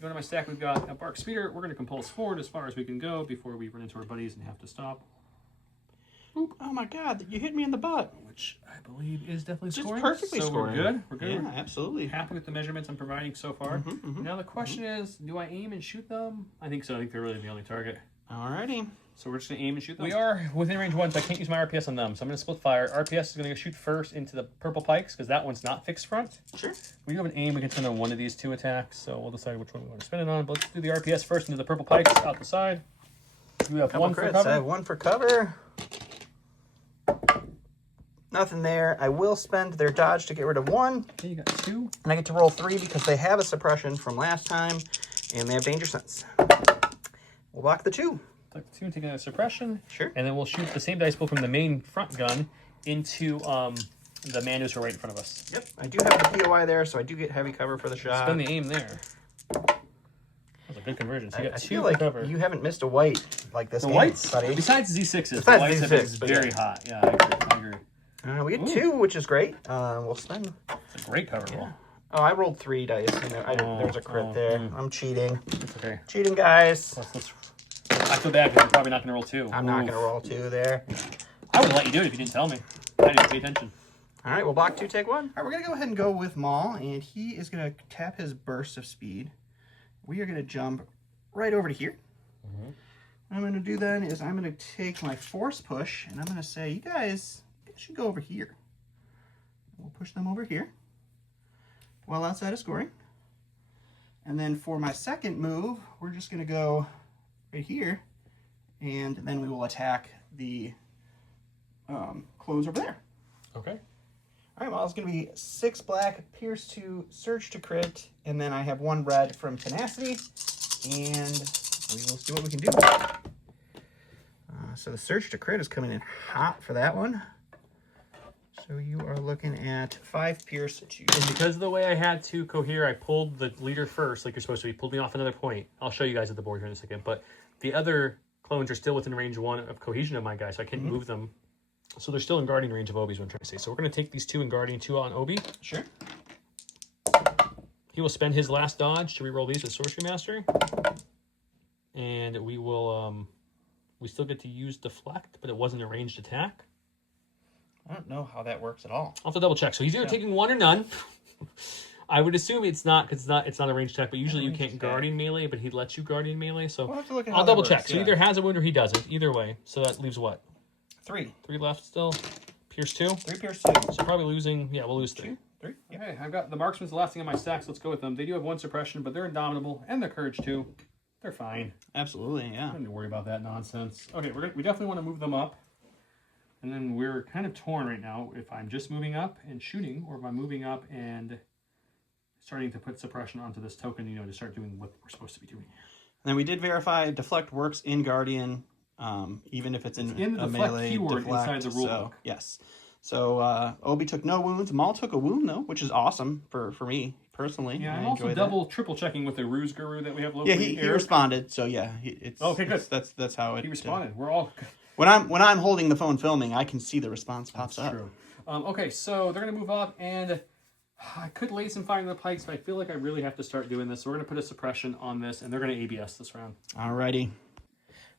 Going to my stack, we've got a Bark Speeder. We're going to compulse forward as far as we can go before we run into our buddies and have to stop. Oop, oh my god, you hit me in the butt. Which I believe is definitely Just scoring. perfectly so scoring. We're good. We're good. Yeah, absolutely. Happy with the measurements I'm providing so far. Now the question is, do I aim and shoot them? I think so. I think they're really the only target. Alrighty. So we're just going to aim and shoot them. We are within range 1, so I can't use my RPS on them. So I'm going to split fire. RPS is going to go shoot first into the purple pikes, because that one's not fixed front. Sure. We have an aim. We can send on one of these 2 attacks, so we'll decide which one we want to spend it on. But let's do the RPS first into the purple pikes out the side. We have 1 for cover. I have 1 for cover. Nothing there. I will spend their dodge to get rid of 1. Okay, you got 2. And I get to roll 3 because they have a suppression from last time, and they have danger sense. We'll block the 2. Take the 2 and take another suppression. Sure. And then we'll shoot the same dice pool from the main front gun into the Mandos who are right in front of us. Yep. I do have the POI there, so I do get heavy cover for the shot. Spend the aim there. That's a good conversion. So you got I 2 feel for like cover. you haven't missed a white like this The game, whites, buddy. besides Z6s, the Besides whites have been Z6, but very yeah. hot. Yeah, I agree. We get 2, which is great. We'll spend... It's a great cover roll. Oh, I rolled 3 dice. And there's a crit there. I'm cheating. It's okay. Cheating, guys. I feel bad because you're probably not going to roll 2. I'm not going to roll 2 there. I would let you do it if you didn't tell me. I didn't pay attention. All right, we'll block 2, take 1. All right, we're going to go ahead and go with Maul, and he is going to tap his burst of speed. We are going to jump right over to here. What I'm going to do then is I'm going to take my force push, and I'm going to say, you guys should go over here. We'll push them over here, well outside of scoring. And then for my second move, we're just going to go right here, and then we will attack the close over there. Okay. All right, well, it's going to be 6 black, pierce to surge to crit, and then I have 1 red from tenacity, and we will see what we can do. So the surge to crit is coming in hot for that one. So you are looking at 5 pierce to... And because of the way I had to cohere, I pulled the leader first, like you're supposed to be. Pulled me off another point. I'll show you guys at the board here in a second. But the other clones are still within range 1 of cohesion of my guy, so I can't move them. So they're still in guardian range of Obi's, what I'm trying to say. So we're going to take these 2 in guardian, 2 on Obi. Sure. He will spend his last dodge to reroll these with Sorcery Mastery. And we will... we still get to use Deflect, but it wasn't a ranged attack. I don't know how that works at all. I'll have to double check. So he's either taking 1 or none. I would assume it's not because it's not a range attack, but usually you range can't attack. guardian melee, but he lets you guardian melee. So We'll have to look at how I'll that double works, check. So yeah. either has a wound or he doesn't. Either way. So that leaves what? 3. 3 left still. Pierce 2. 3 pierce 2. So probably losing. Yeah, we'll lose 3. 3. Yep. Okay, I've got the marksman's the last thing on my stacks. Let's go with them. They do have 1 suppression, but they're indomitable, and they're courage 2. They're fine. Absolutely, yeah. I don't need to worry about that nonsense. Okay, we definitely want to move them up. And then we're kind of torn right now if I'm just moving up and shooting, or if I'm moving up and starting to put suppression onto this token, you know, to start doing what we're supposed to be doing. And then we did verify deflect works in Guardian, even if it's in the a deflect melee keyword deflect. inside the rulebook. So, yes. So Obi took no wounds. Maul took a wound though, which is awesome for me personally. Yeah, I'm I also enjoy triple checking with the Ruse Guru that we have locally. Yeah, he responded. So yeah, it's okay. Good. That's how it. He responded. We're all. When I'm holding the phone filming, I can see the response pops up. True. Okay, so they're gonna move up, and I could lay some fire in the pikes, but I feel like I really have to start doing this. So we're gonna put a suppression on this, and they're gonna ABS this round. Alrighty.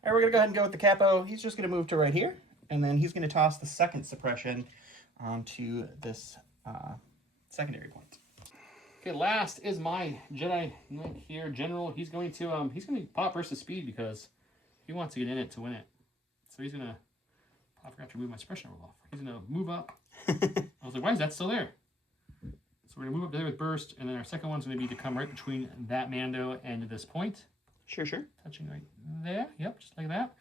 All right, we're gonna go ahead and go with the capo. He's just gonna move to right here, and then he's gonna toss the second suppression onto this secondary point. Okay, last is my Jedi Knight here, General. He's going to pop versus speed because he wants to get in it to win it. So he's gonna. I forgot to remove my suppression off. He's gonna move up. I was like, why is that still there? So we're gonna move up there with burst, and then our second one's gonna be to come right between that Mando and this point. Sure. Touching right there. Yep, just like that.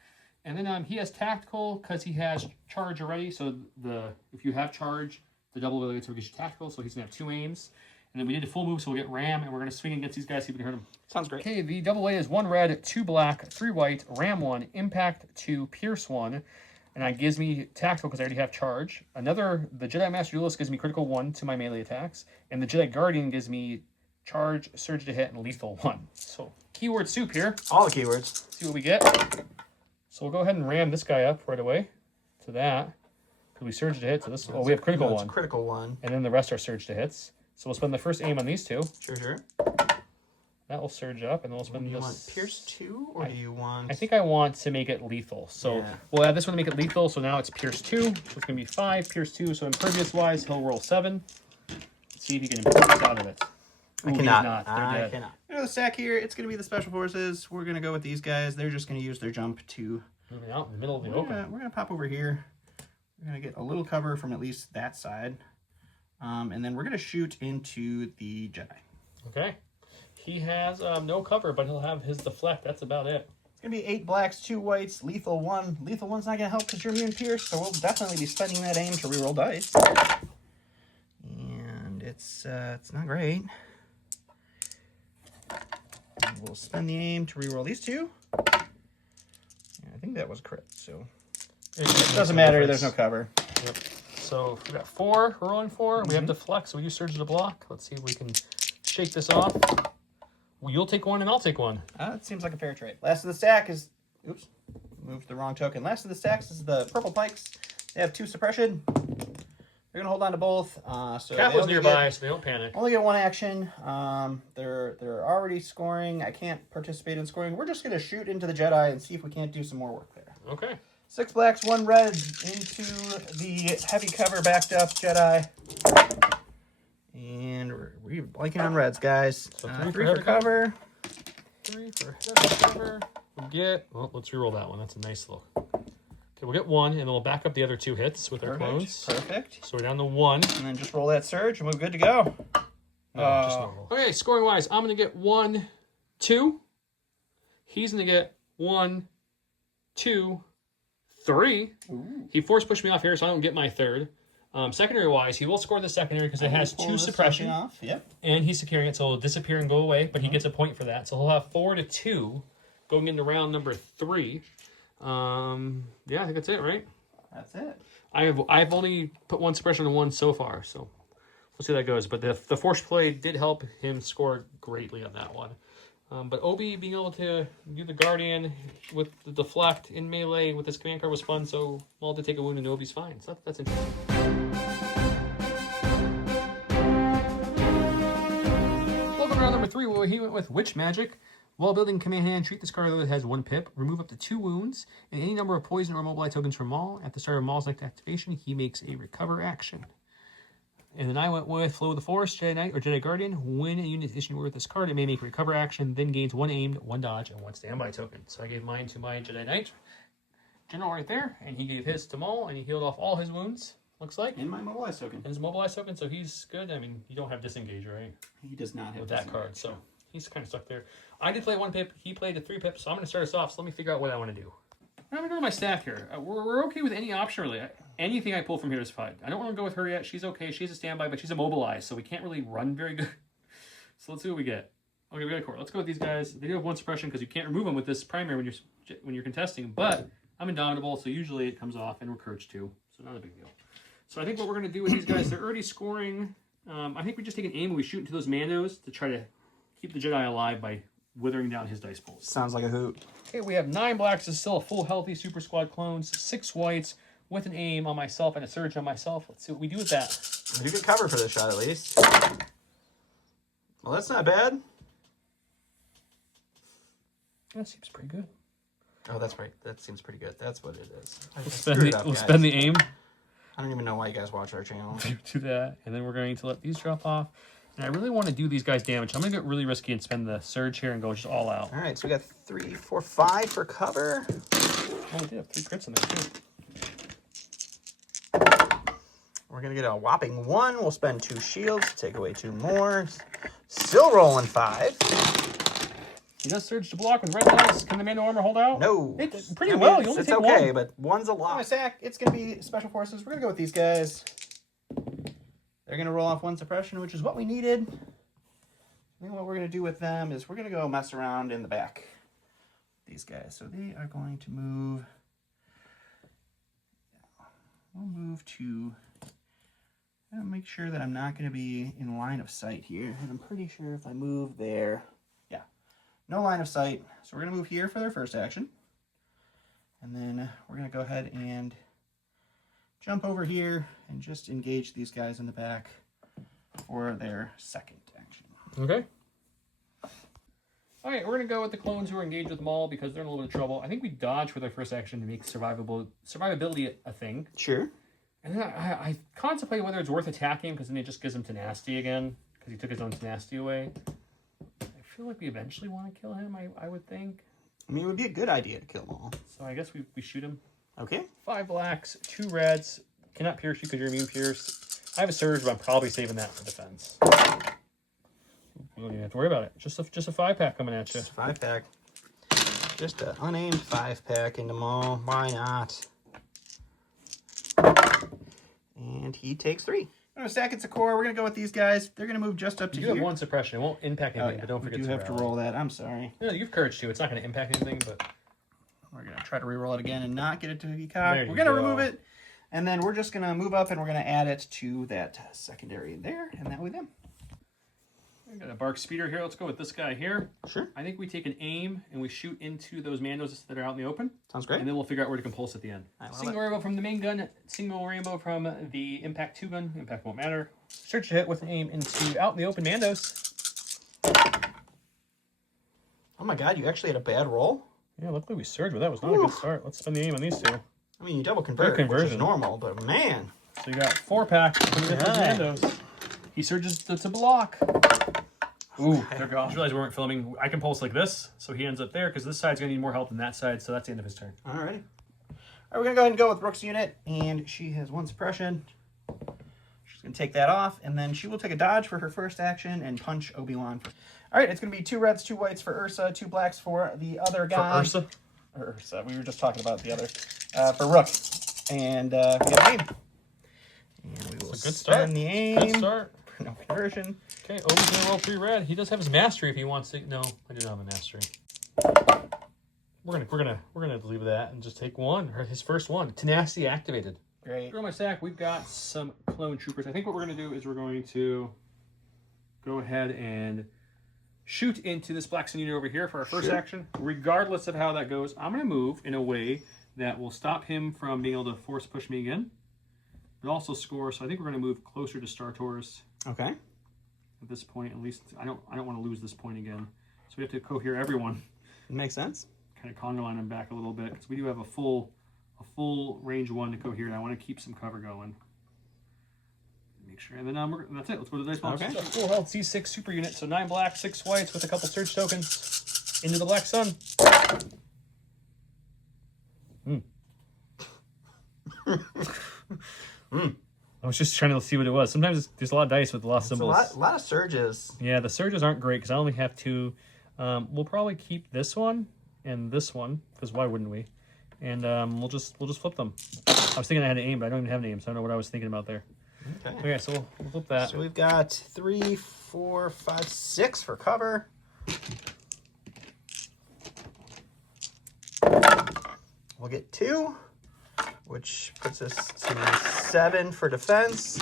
And then he has tactical because he has charge already. So if you have charge, the double ability to get you tactical. So he's gonna have 2 aims. And then we did a full move, so we'll get ram, and we're gonna swing against these guys, see if we can hurt them. Sounds great. Okay, the double A is 1 red, 2 black, 3 white, ram 1, impact 2, pierce 1, and that gives me tactical because I already have charge. The Jedi Master Duelist gives me critical 1 to my melee attacks, and the Jedi Guardian gives me charge, surge to hit, and lethal 1. So keyword soup here. All the keywords. See what we get. So we'll go ahead and ram this guy up right away to that because we surge to hit. So this, we have critical 1. Critical 1. And then the rest are surge to hits. So we'll spend the first aim on these 2. Sure. That will surge up, and then we'll spend Do you this. want pierce 2, or do you want? I think I want to make it lethal. So Yeah. we'll add this one to make it lethal. So now it's pierce 2. So it's going to be 5, pierce 2. So impervious-wise, he'll roll 7. Let's see if he can impervious out of it. I Ooh, cannot. He's not. They're dead. cannot. You know, the stack here, it's going to be the Special Forces. We're going to go with these guys. They're just going to use their jump to... Moving out in the middle of the We're open. going to pop over here. We're going to get a little cover from at least that side. And then we're going to shoot into the Jedi. Okay. He has no cover, but he'll have his deflect. That's about it. It's going to be 8 blacks, 2 whites, lethal 1. Lethal 1's not going to help because you're immune pierce, so we'll definitely be spending that aim to reroll dice. And it's not great. And we'll spend the aim to reroll these 2. Yeah, I think that was crit, so... It doesn't matter, there's no cover. Yep. So we got 4. We're rolling 4. We have deflect, so we use surge to block. Let's see if we can shake this off. Well, you'll take 1 and I'll take 1. It seems like a fair trade. Last of the stack is... Oops. Moved the wrong token. Last of the stacks is the purple pikes. They have 2 suppression. They're going to hold on to both. So Cat was nearby, so they don't panic. Only get 1 action. They're already scoring. I can't participate in scoring. We're just going to shoot into the Jedi and see if we can't do some more work there. Okay. 6 blacks, 1 red into the heavy cover backed up Jedi. And we're blanking on reds, guys. So 3 for cover. 3 for heavy cover. We'll get... Well, let's reroll that one. That's a nice look. Okay, we'll get 1, and then we'll back up the other 2 hits with our clones. Perfect. So we're down to 1. And then just roll that surge, and we're good to go. No, just normal. Okay, scoring-wise, I'm going to get 1, 2. He's going to get 1, 2, 3. Ooh. He force pushed me off here, so I don't get my 3rd. Secondary-wise, he will score the secondary because it has 2 suppression. Off. Yep. And he's securing it, so it'll disappear and go away, but he gets a point for that. So he'll have 4 to 2 going into round number 3. Yeah, I think that's it, right? That's it. I've only put 1 suppression on 1 so far, so we'll see how that goes. But the force play did help him score greatly on that one. But Obi being able to do the Guardian with the deflect in melee with his command card was fun, so Maul did take a wound and Obi's fine. So that's interesting. Welcome to round number 3, where he went with Witch Magic. While building command hand, treat this card that has 1 pip, remove up to 2 wounds, and any number of poison or mobilize tokens from Maul. At the start of Maul's next activation, he makes a recover action. And then I went with Flow of the Force, Jedi Knight, or Jedi Guardian. When a unit is issued with this card, it may make a recover action, then gains 1 aimed, 1 dodge, and 1 standby token. So I gave mine to my Jedi Knight General right there, and he gave his to Maul, and he healed off all his wounds, looks like. And my mobilized token. And his mobilized token, so he's good. I mean, you don't have disengage, right? He does not have with that card, so he's kind of stuck there. I did play 1 pip, he played a 3 pip, so I'm going to start us off, so let me figure out what I want to do. I'm going to go to my stack here. We're okay with any option, really. Anything I pull from here is fine. I don't want to go with her yet. She's okay. She's a standby, but she's immobilized, so we can't really run very good. So let's see what we get. Okay, we got a core. Let's go with these guys. They do have 1 suppression because you can't remove them with this primary when you're contesting, but I'm indomitable, so usually it comes off, and we're Courage too, so not a big deal. So I think what we're going to do with these guys, they're already scoring. I think we just take an aim and we shoot into those Mandos to try to keep the Jedi alive by withering down his dice pools. Sounds like a hoot. Okay, we have 9 blacks. This is still a full healthy Super Squad clones. 6 whites with an aim on myself and a surge on myself. Let's see what we do with that. You get cover for this shot at least. Well, that's not bad. That seems pretty good. Oh, that's right. That seems pretty good. That's what it is. We'll spend the aim. I don't even know why you guys watch our channel. Do that, and then we're going to let these drop off. And I really want to do these guys damage. I'm going to get really risky and spend the surge here and go just all out. All right, so we got 3, 4, 5 for cover. Oh, we did have 3 crits in there, too. We're going to get a whopping 1. We'll spend 2 shields, take away 2 more. Still rolling 5. He does surge to block with red dice. Can the Mando armor hold out? No. It's pretty well. You only it's take okay, 1. but 1's a lot. My sack, it's going to be Special Forces. We're going to go with these guys. They're going to roll off 1 suppression, which is what we needed. I think what we're going to do with them is we're going to go mess around in the back. These guys. So they are going to move. We'll move to. I'll make sure that I'm not going to be in line of sight here. And I'm pretty sure if I move there. Yeah. No line of sight. So we're going to move here for their first action. And then we're going to go ahead and jump over here and just engage these guys in the back for their second action. Okay. All right, we're going to go with the clones who are engaged with Maul because they're in a little bit of trouble. I think we dodge for their first action to make survivability a thing. Sure. And then I contemplate whether it's worth attacking because then it just gives him tenacity again because he took his own tenacity away. I feel like we eventually want to kill him, I would think. I mean, it would be a good idea to kill Maul. So I guess we shoot him. Okay. 5 blacks, 2 reds. Cannot pierce you because you're immune pierced. I have a surge, but I'm probably saving that for defense. You don't even have to worry about it. Just a 5-pack coming at you. Just a 5-pack. Just an unaimed 5-pack into Maul. Why not? And he takes 3. I'm going to stack it's a core. We're going to go with these guys. They're going to move just up to here. You have 1 suppression. It won't impact anything, but don't forget to have to roll that. I'm sorry. No, you've Courage too. It's not going to impact anything, but... We're going to try to re-roll it again and not get it to be cocked. We're going to remove it. And then we're just going to move up and we're going to add it to that secondary there. And that way them. We got a Bark Speeder here. Let's go with this guy here. Sure. I think we take an aim and we shoot into those Mandos that are out in the open. Sounds great. And then we'll figure out where to compulse at the end. Single rainbow from the main gun. Single rainbow from the Impact 2 gun. Impact won't matter. Search to hit with an aim into out in the open Mandos. Oh my god, you actually had a bad roll? Yeah, luckily we surged, but that was not a good start. Let's spend the aim on these 2. I mean, you double convert, which is normal, but man. So you got 4-pack from the different Mandos. He surges to block. Ooh, there goes. I just realized we weren't filming. I can pulse like this, so he ends up there because this side's going to need more help than that side, so that's the end of his turn. Alrighty. All right, we're going to go ahead and go with Brooke's unit, and she has 1 suppression. She's going to take that off, and then she will take a dodge for her first action and punch Obi-Wan. All right, it's going to be 2 reds, 2 whites for Ursa, 2 blacks for the other guy. For Ursa? Or Ursa. We were just talking about the other. For Rook. And get an aim. And we will spend the aim. Good start. For no conversion. Okay, Obi's going to roll 3 red. He does have his mastery if he wants to. No, I do not have a mastery. We're gonna leave that and just take 1, or his first 1. Tenacity activated. Great. Through my stack, we've got some clone troopers. I think what we're gonna do is we're going to go ahead and shoot into this black sun unit over here for our first action. Regardless of how that goes, I'm gonna move in a way that will stop him from being able to force push me again, but also score. So I think we're gonna move closer to Star Tours. Okay. At this point, at least I don't want to lose this point again. So we have to cohere everyone. Makes sense. Kind of conga line them back a little bit because we do have a full range 1 to cohere. And I want to keep some cover going. make sure. And then that's it. Let's go to the dice box. Okay. So full health C6 super unit. So 9 black, 6 whites with a couple surge tokens into the black sun. I was just trying to see what it was. Sometimes there's a lot of dice with lost symbols. A lot of surges. Yeah, the surges aren't great because I only have 2. We'll probably keep this one and this one because why wouldn't we? And we'll just flip them. I was thinking I had an aim, but I don't even have an aim, so I don't know what I was thinking about there. Okay. Okay, so we'll flip that. So we've got 3, 4, 5, 6 for cover. We'll get 2, which puts us to 7 for defense.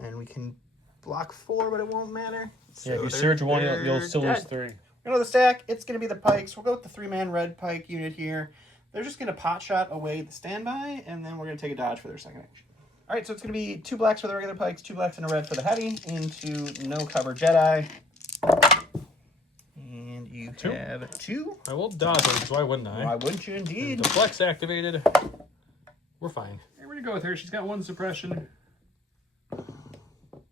And we can block 4, but it won't matter. So yeah, if you surge 1, you'll still lose 3. You know the stack, it's going to be the pikes. We'll go with the 3-man red pike unit here. They're just going to pot shot away the standby, and then we're going to take a dodge for their second action. All right, so it's going to be 2 blacks for the regular pikes, 2 blacks and a red for the heavy, into no cover Jedi. And you 2. have 2. I will dodge them, because why wouldn't I? Why wouldn't you indeed? Deflect's activated. We're fine. Hey, we're going to go with her. She's got 1 suppression.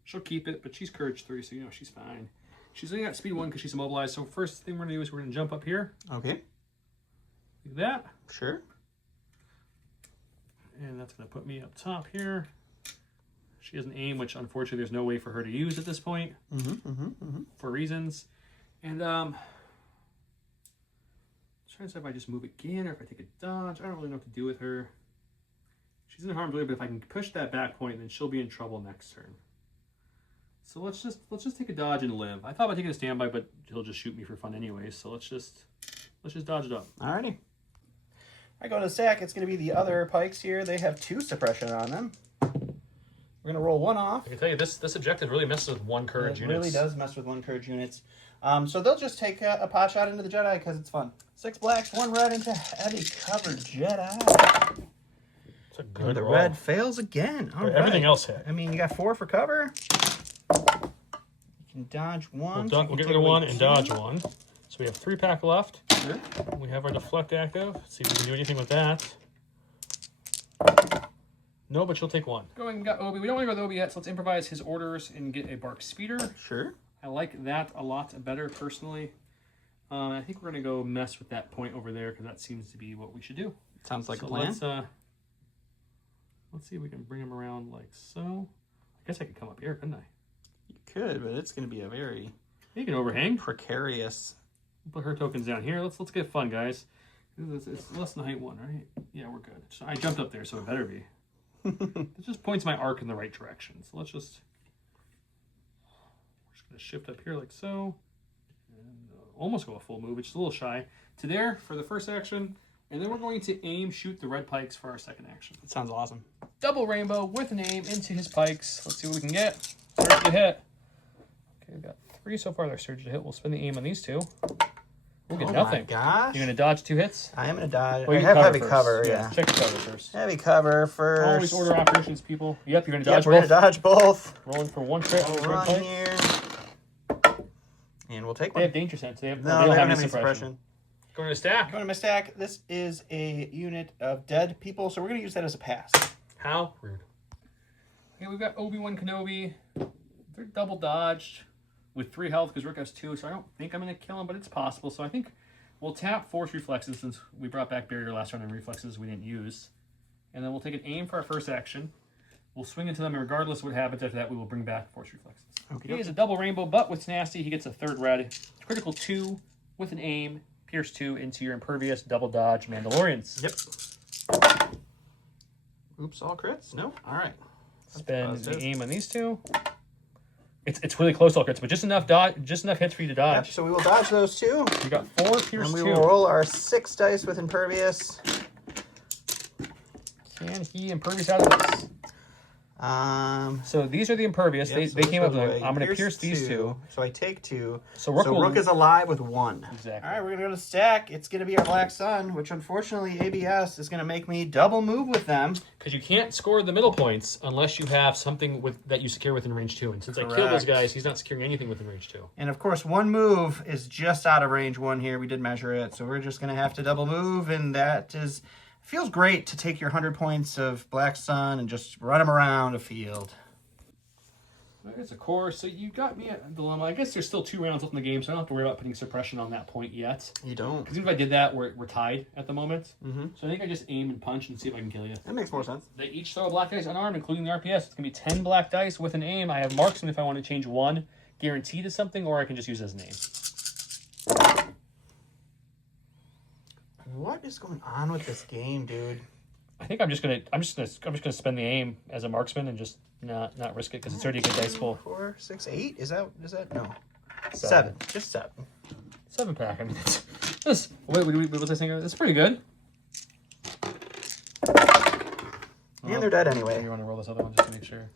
She'll keep it, but she's courage 3, so you know she's fine. She's only got speed 1 because she's immobilized. So first thing we're going to do is we're going to jump up here. Okay. Like that. Sure. And that's going to put me up top here. She has an aim, which unfortunately there's no way for her to use at this point. For reasons. And trying to decide if I just move again or if I take a dodge. I don't really know what to do with her. She's in harm's way, but if I can push that back point, then she'll be in trouble next turn. So let's just take a dodge and live. I thought about taking a standby, but he'll just shoot me for fun anyway. So let's just dodge it up. Alrighty. I go to the stack. It's going to be the other pikes here. They have 2 suppression on them. We're going to roll 1 off. I can tell you this objective really messes with 1 courage unit. It really does mess with 1 courage units. So they'll just take a pot shot into the Jedi because it's fun. 6 blacks, 1 red into heavy cover Jedi. It's a good The roll. red fails again. All right. Everything else hit. I mean, you got 4 for cover. You can dodge 1. We'll get rid of 1 and dodge 1. So we have 3 pack left. Sure. We have our deflect active. Let's see if we can do anything with that. No, but she'll take 1. We got Obi. We don't want to go with Obi yet, so let's improvise his orders and get a Bark Speeder. Sure. I like that a lot better personally. I think we're going to go mess with that point over there because that seems to be what we should do. Sounds like a plan. Let's see if we can bring him around like so. I guess I could come up here, couldn't I? You could, but it's going to be a very You can overhang. precarious. Put her tokens down here. Let's get fun, guys. It's less than height 1, right? Yeah, we're good. So I jumped up there, so it better be. It just points my arc in the right direction. So we're just going to shift up here like so. And almost go a full move, which is a little shy. To there for the first action. And then we're going to aim, shoot the red pikes for our second action. That sounds awesome. Double rainbow with an aim into his pikes. Let's see what we can get. Surge to hit. Okay, we've got 3 so far. They're surge to hit. We'll spin the aim on these 2. We'll get nothing. Oh my gosh. You're going to dodge 2 hits? I am going to dodge. Well, I have heavy first. cover, yeah. Check the cover first. Heavy cover first. Always order operations, people. Yep, you're going to dodge we're going to dodge both. Rolling for 1 crit. We'll Red run pike. here. And we'll take They one. have danger sense. They No, don't they don't have have any any suppression. suppression. Going to stack. Going to my stack. This is a unit of dead people, so we're going to use that as a pass. How rude. Okay, we've got Obi-Wan Kenobi. They're double dodged with 3 health because Rick has 2, so I don't think I'm going to kill him, but it's possible. So I think we'll tap Force Reflexes since we brought back Barrier last round and Reflexes we didn't use. And then we'll take an aim for our first action. We'll swing into them, and regardless of what happens after that, we will bring back Force Reflexes. Okay. He is a double rainbow, but with Nasty, he gets a 3rd red. Critical 2 with an aim. Pierce 2 into your impervious double dodge Mandalorians. Yep. Oops, all crits? Nope. All right. Spend the aim on these 2. It's really close all crits, but just enough hits for you to dodge. Yep, so we will dodge those 2. You got 4 Pierce 2. And we will roll our 6 dice with impervious. Can he impervious out of this? So these are the impervious. Yep, They came up with, I'm going to pierce these two. So I take 2. So Rook is alive with 1. Exactly. All right, we're going to go to the stack. It's going to be our Black Sun, which unfortunately ABS is going to make me double move with them. Because you can't score the middle points unless you have something that you secure within range 2. And since I killed those guys, he's not securing anything within range 2. And of course, 1 move is just out of range 1 here. We did measure it. So we're just going to have to double move. And that feels great to take your 100 points of Black Sun and just run them around a field. There's a core. So you got me at a dilemma. I guess there's still 2 rounds left in the game, so I don't have to worry about putting suppression on that point yet. You don't. Because even if I did that, we're tied at the moment. Mm-hmm. So I think I just aim and punch and see if I can kill you. That makes more sense. They each throw a black dice unarmed, including the RPS. It's going to be 10 black dice with an aim. I have marksman if I want to change 1 guaranteed to something, or I can just use it as an aim. What is going on with this game, dude? I think I'm just gonna spend the aim as a marksman and just not risk it because it's already a good dice pool. 4, 6, 8. Is that no? 7. Just 7. 7 pack. I mean, this. What was I saying? It's pretty good. And they're dead anyway. You want to roll this other one just to make sure?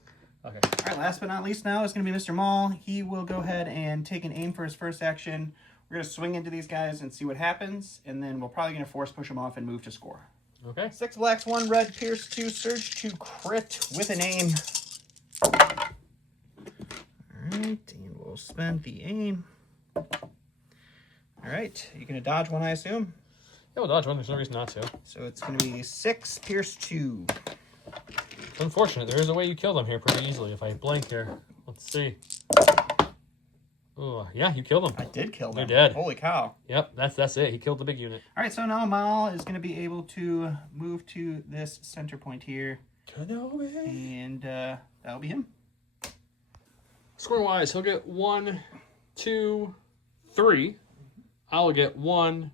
Okay. All right. Last but not least, now is going to be Mr. Maul. He will go ahead and take an aim for his first action. We're going to swing into these guys and see what happens, and then we're probably going to force push them off and move to score. Okay. 6 blacks, 1 red, pierce 2, surge 2, crit with an aim. All right, and we'll spend the aim. All right, you're going to dodge 1, I assume? Yeah, we'll dodge 1. There's no reason not to. So it's going to be 6, pierce 2. It's unfortunate. There is a way you kill them here pretty easily. If I blank here, let's see. Oh, yeah, you killed them. I did kill them. They're dead. Holy cow. Yep, that's it. He killed the big unit. All right, so now Maul is going to be able to move to this center point here. And that'll be him. Score-wise, he'll get 1, 2, 3. I'll get 1,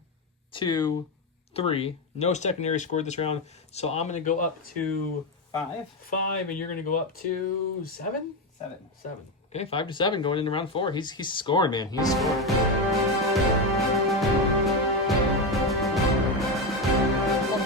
2, 3. No secondary scored this round. So I'm going to go up to 5, and you're going to go up to 7? 7. 7. Okay, 5 to 7 going into round 4. He's scoring, man. He's scoring.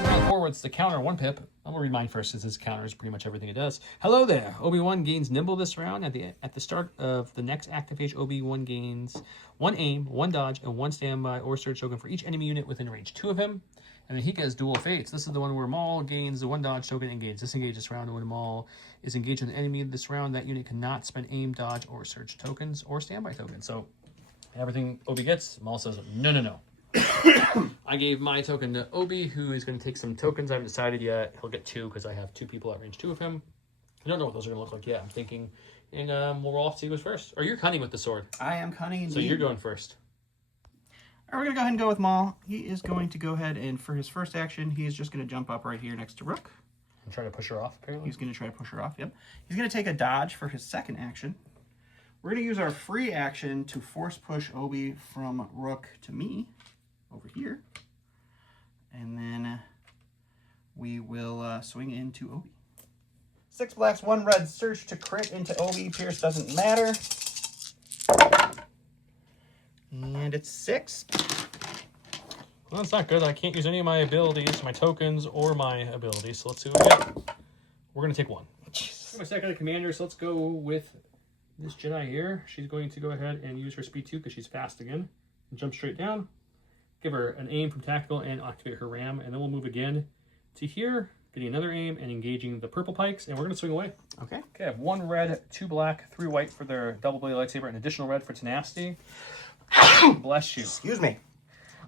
Round 4, it's the counter 1 pip. I'm gonna read mine first since this counters pretty much everything it does. Hello there. Obi-Wan gains nimble this round. At the start of the next active phase, Obi-Wan gains 1 aim, 1 dodge, and 1 standby or surge token for each enemy unit within range 2 of him. And then he gets Duel of Fates. This is the one where Maul gains the 1 dodge token and gains disengage this round. And when Maul is engaged with an enemy this round, that unit cannot spend aim, dodge, or surge tokens or standby tokens. So everything Obi gets, Maul says, no. I gave my token to Obi, who is going to take some tokens. I haven't decided yet. He'll get 2 because I have 2 people at range 2 of him. I don't know what those are going to look like yet. I'm thinking, and we'll roll off to see who goes first. Or you're cunning with the sword. I am cunning. So you're going first. All right, we're going to go ahead and go with Maul. He is going to go ahead and for his first action, he is just going to jump up right here next to Rook. I'm trying to push her off, apparently. He's going to try to push her off, yep. He's going to take a dodge for his second action. We're going to use our free action to force push Obi from Rook to me over here. And then we will swing into Obi. 6 blacks, 1 red, surge to crit into Obi. Pierce doesn't matter. And it's 6. Well, that's not good. I can't use any of my abilities, my tokens, or my abilities. So let's see what we get. We're going to take 1. My second commander, so let's go with this Jedi here. She's going to go ahead and use her speed 2 because she's fast again. And jump straight down. Give her an aim from tactical and activate her ram. And then we'll move again to here, getting another aim and engaging the purple pikes. And we're going to swing away. Okay. Okay, I have 1 red, 2 black, 3 white for their double-bladed lightsaber, and additional red for tenacity. Bless you. Excuse me.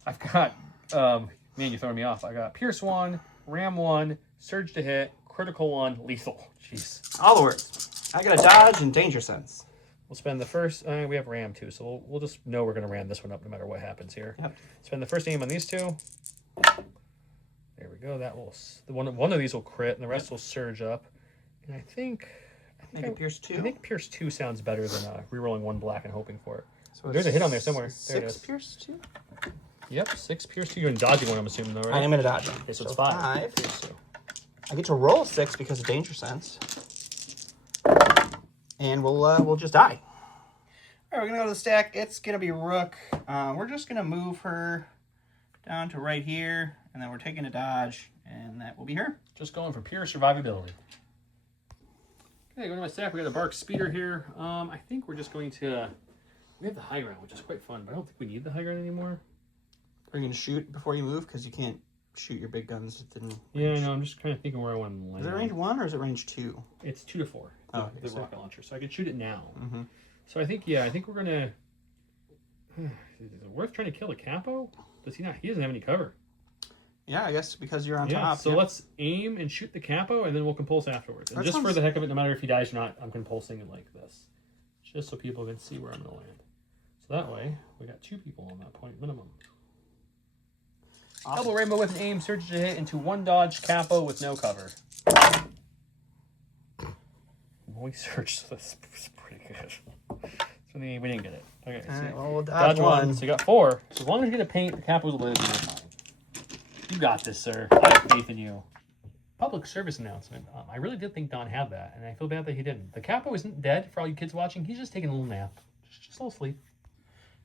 I've got, man, you're throwing me off. I got Pierce 1, Ram 1, Surge to hit, Critical 1, Lethal. Jeez. All the words. I got a dodge and danger sense. We'll spend the first, we have Ram too, so we'll just know we're going to ram this one up no matter what happens here. Yep. Spend the first aim on these 2. There we go. That will, one of these will crit and the rest will surge up. And I think Pierce 2. I think Pierce 2 sounds better than rerolling 1 black and hoping for it. So there's a hit on there somewhere. There 6 it is. Pierce 2? Yep, 6 Pierce 2. You're dodging one, I'm assuming, though, right? I am going to dodge one. Okay, so it's 5. Pierce 2. I get to roll 6 because of danger sense. And we'll just die. All right, we're going to go to the stack. It's going to be Rook. We're just going to move her down to right here. And then we're taking a dodge. And that will be her. Just going for pure survivability. Okay, going to my stack, we got a Bark Speeder here. I think we're just going to... we have the high ground, which is quite fun, but I don't think we need the high ground anymore. Are you going to shoot before you move? Because you can't shoot your big guns within range. Yeah, no, I'm just kind of thinking where I want to land. Is it range 1 or is it range 2? It's 2 to 4. Oh, the rocket launcher, so I can shoot it now. Mm-hmm. So I think, yeah, I think we're gonna. Is it worth trying to kill the capo? Does he not? He doesn't have any cover. Yeah, I guess because you're on Yeah. top. So let's aim and shoot the capo, and then we'll compulse afterwards. And That just sounds... for the heck of it, no matter if he dies or not, I'm compulsing it like this, just so people can see where I'm gonna land. So that way, we got 2 people on that point minimum. Awesome. Double rainbow with an aim, surge to hit into 1 dodge capo with no cover. We searched, so that's pretty good. So we didn't get it. Okay, so well, we'll dodge 1. So you got 4. So as long as you get a paint, the capo's will live. You got this, sir. I have faith in you. Public service announcement. I really did think Don had that, and I feel bad that he didn't. The capo isn't dead for all you kids watching. He's just taking a little nap. Just a little sleep.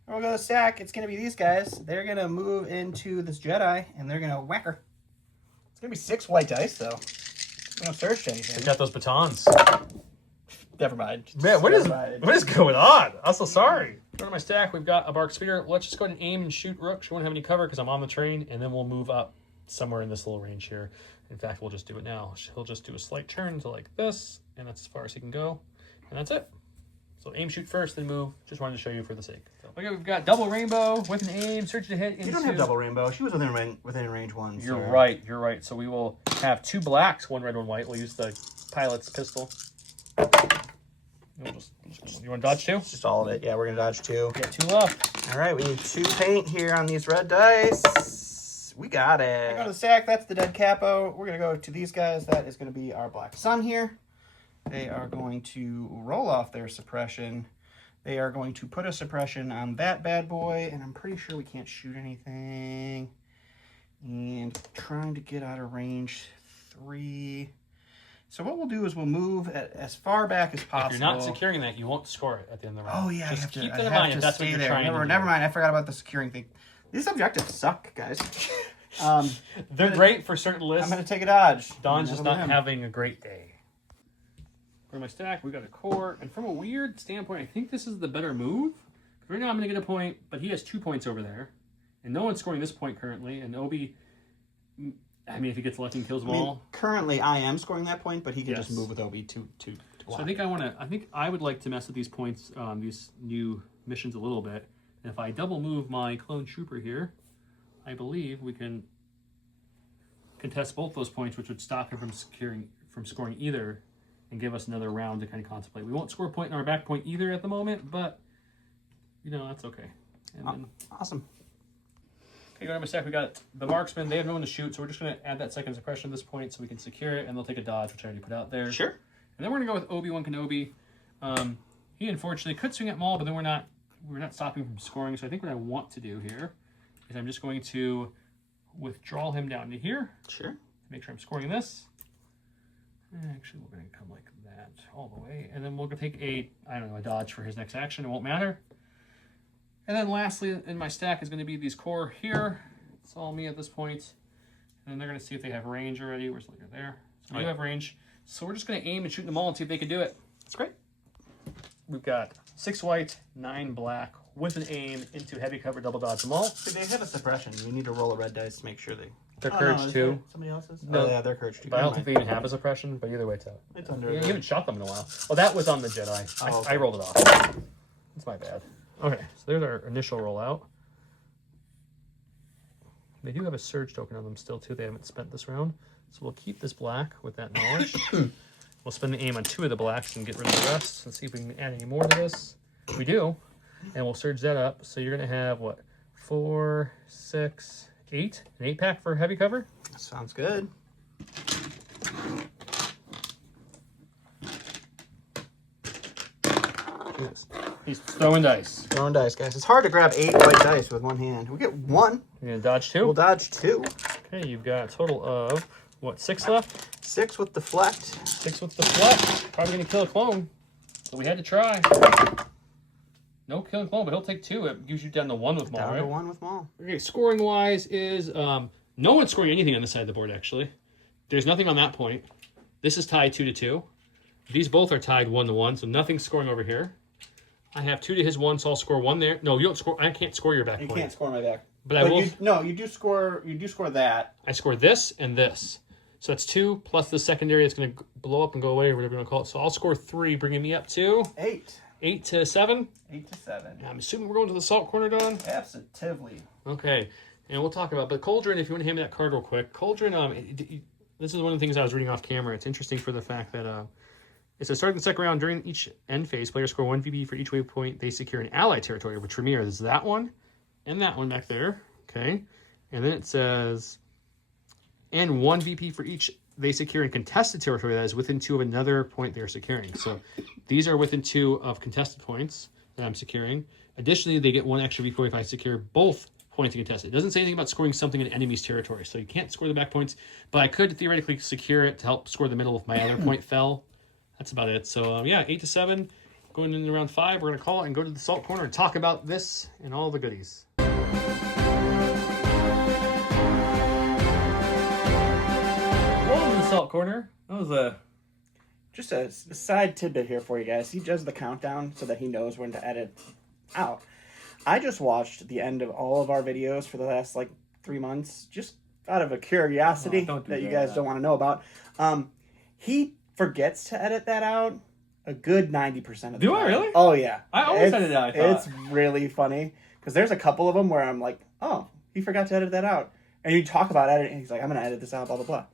We'll go to the stack. It's going to be these guys. They're going to move into this Jedi, and they're going to whack her. It's going to be 6 white dice, though. We don't search anything. They got those batons. Never mind. Man, what is going on? I'm so sorry. Go to my stack. We've got a Bark Speeder. Let's just go ahead and aim and shoot Rook. She won't have any cover because I'm on the train, and then we'll move up somewhere in this little range here. In fact, we'll just do it now. He'll just do a slight turn to like this, and that's as far as he can go, and that's it. So aim, shoot first, then move. Just wanted to show you for the sake. So, okay, we've got double rainbow with an aim, search to hit into... You don't have double rainbow. She was within range 1. You're right. You're right. So we will have 2 blacks, 1 red, 1 white. We'll use the pilot's pistol. You want to dodge 2? Just all of it. Yeah, we're going to dodge 2. Get 2 left. All right, we need 2 paint here on these red dice. We got it. I go to the stack. That's the dead capo. We're going to go to these guys. That is going to be our black sun here. They are going to roll off their suppression. They are going to put a suppression on that bad boy, and I'm pretty sure we can't shoot anything. And trying to get out of range 3. So what we'll do is we'll move as far back as possible. If you're not securing that, you won't score it at the end of the round. Oh yeah, just I have keep to, that in mind if that's what you're trying to do. Never mind, I forgot about the securing thing. These objectives suck, guys. They're great for certain lists. I'm going to take a dodge. Don's just not having a great day. For my stack, we got a core, and from a weird standpoint, I think this is the better move. Right now I'm going to get a point, but he has 2 points over there. And no one's scoring this point currently, and Obi... I mean, if he gets lucky and kills them all. Currently, I am scoring that point, but he can just move with Obi to block. So I think I would like to mess with these points, these new missions a little bit. And if I double move my clone trooper here, I believe we can contest both those points, which would stop him from scoring either, and give us another round to kind of contemplate. We won't score a point in our back point either at the moment, but you know that's okay. And then, awesome. Okay, go to my stack. We got the marksman. They have no one to shoot, so we're just going to add that second suppression at this point so we can secure it, and they'll take a dodge, which I already put out there. Sure. And then we're going to go with Obi-Wan Kenobi. He unfortunately could swing at Maul, but then we're not stopping him from scoring. So I think what I want to do here is I'm just going to withdraw him down to here. Sure. Make sure I'm scoring this. Actually, we're going to come like that all the way, and then we'll take a dodge for his next action. It won't matter. And then lastly in my stack is going to be these core here. It's all me at this point. And then they're going to see if they have range already. Where's the leader there? So we have range. So we're just going to aim and shoot them all and see if they can do it. That's great. We've got 6 white, 9 black with an aim into heavy cover double dodge them all. So they have a suppression. You need to roll a red dice to make sure they... They're courage 2. Somebody else's? No. Oh, yeah, they're courage 2. But I don't think they even have a suppression, but either way it's out. It's under... You haven't shot them in a while. Well, that was on the Jedi. Oh, okay. I rolled it off. That's my bad. Okay, so there's our initial rollout. They do have a surge token on them still, too. They haven't spent this round. So we'll keep this black with that knowledge. We'll spend the aim on 2 of the blacks and get rid of the rest and see if we can add any more to this. We do. And we'll surge that up. So you're going to have, what, 4, 6, 8? An 8-pack for heavy cover? Sounds good. Yes. He's throwing dice. Throwing dice, guys. It's hard to grab 8 white dice with one hand. We get 1. You're going to dodge 2? We'll dodge 2. Okay, you've got a total of, what, 6 left? 6 with deflect. 6 with deflect. Probably going to kill a clone. So we had to try. No killing clone, but he'll take 2. It gives you down to 1 with Maul, Down right? to 1 with Maul. Okay, scoring-wise is, no one's scoring anything on this side of the board, actually. There's nothing on that point. This is tied 2-2. These both are tied 1-1, so nothing's scoring over here. I have 2 to his 1, so I'll score 1 there. No, you don't score. I can't score your back point. You can't score my back. But I will. You do score. You do score that. I score this and this. So that's 2 plus the secondary that's going to blow up and go away, or whatever you want to call it. So I'll score 3, bringing me up to 8. 8 to 7. 8 to 7. I'm assuming we're going to the salt corner, Don. Absolutely. Okay, and we'll talk about. But Cauldron, if you want to hand me that card real quick, Cauldron. This is one of the things I was reading off camera. It's interesting for the fact that it says starting the second round during each end phase, players score 1 VP for each waypoint they secure in allied territory, which for me is that one and that one back there. Okay, and then it says. And 1 VP for each they secure in contested territory that is within 2 of another point they are securing. So these are within 2 of contested points that I'm securing. Additionally, they get 1 extra VP if I secure both points in contested. It doesn't say anything about scoring something in enemy's territory, so you can't score the back points. But I could theoretically secure it to help score the middle if my other point fell. That's about it. So yeah, 8 to 7. Going into round 5, we're going to call it and go to the salt corner and talk about this and all the goodies. Salt corner. That was just a side tidbit here for you guys. He does the countdown so that he knows when to edit out. I just watched the end of all of our videos for the last 3 months, just out of a curiosity that you guys don't want to know about. He forgets to edit that out a good 90% of the time. Do I really? Oh yeah. I always edit it out. I thought. It's really funny because there's a couple of them where I'm like, oh, he forgot to edit that out, and you talk about editing, and he's like, I'm gonna edit this out, blah blah blah.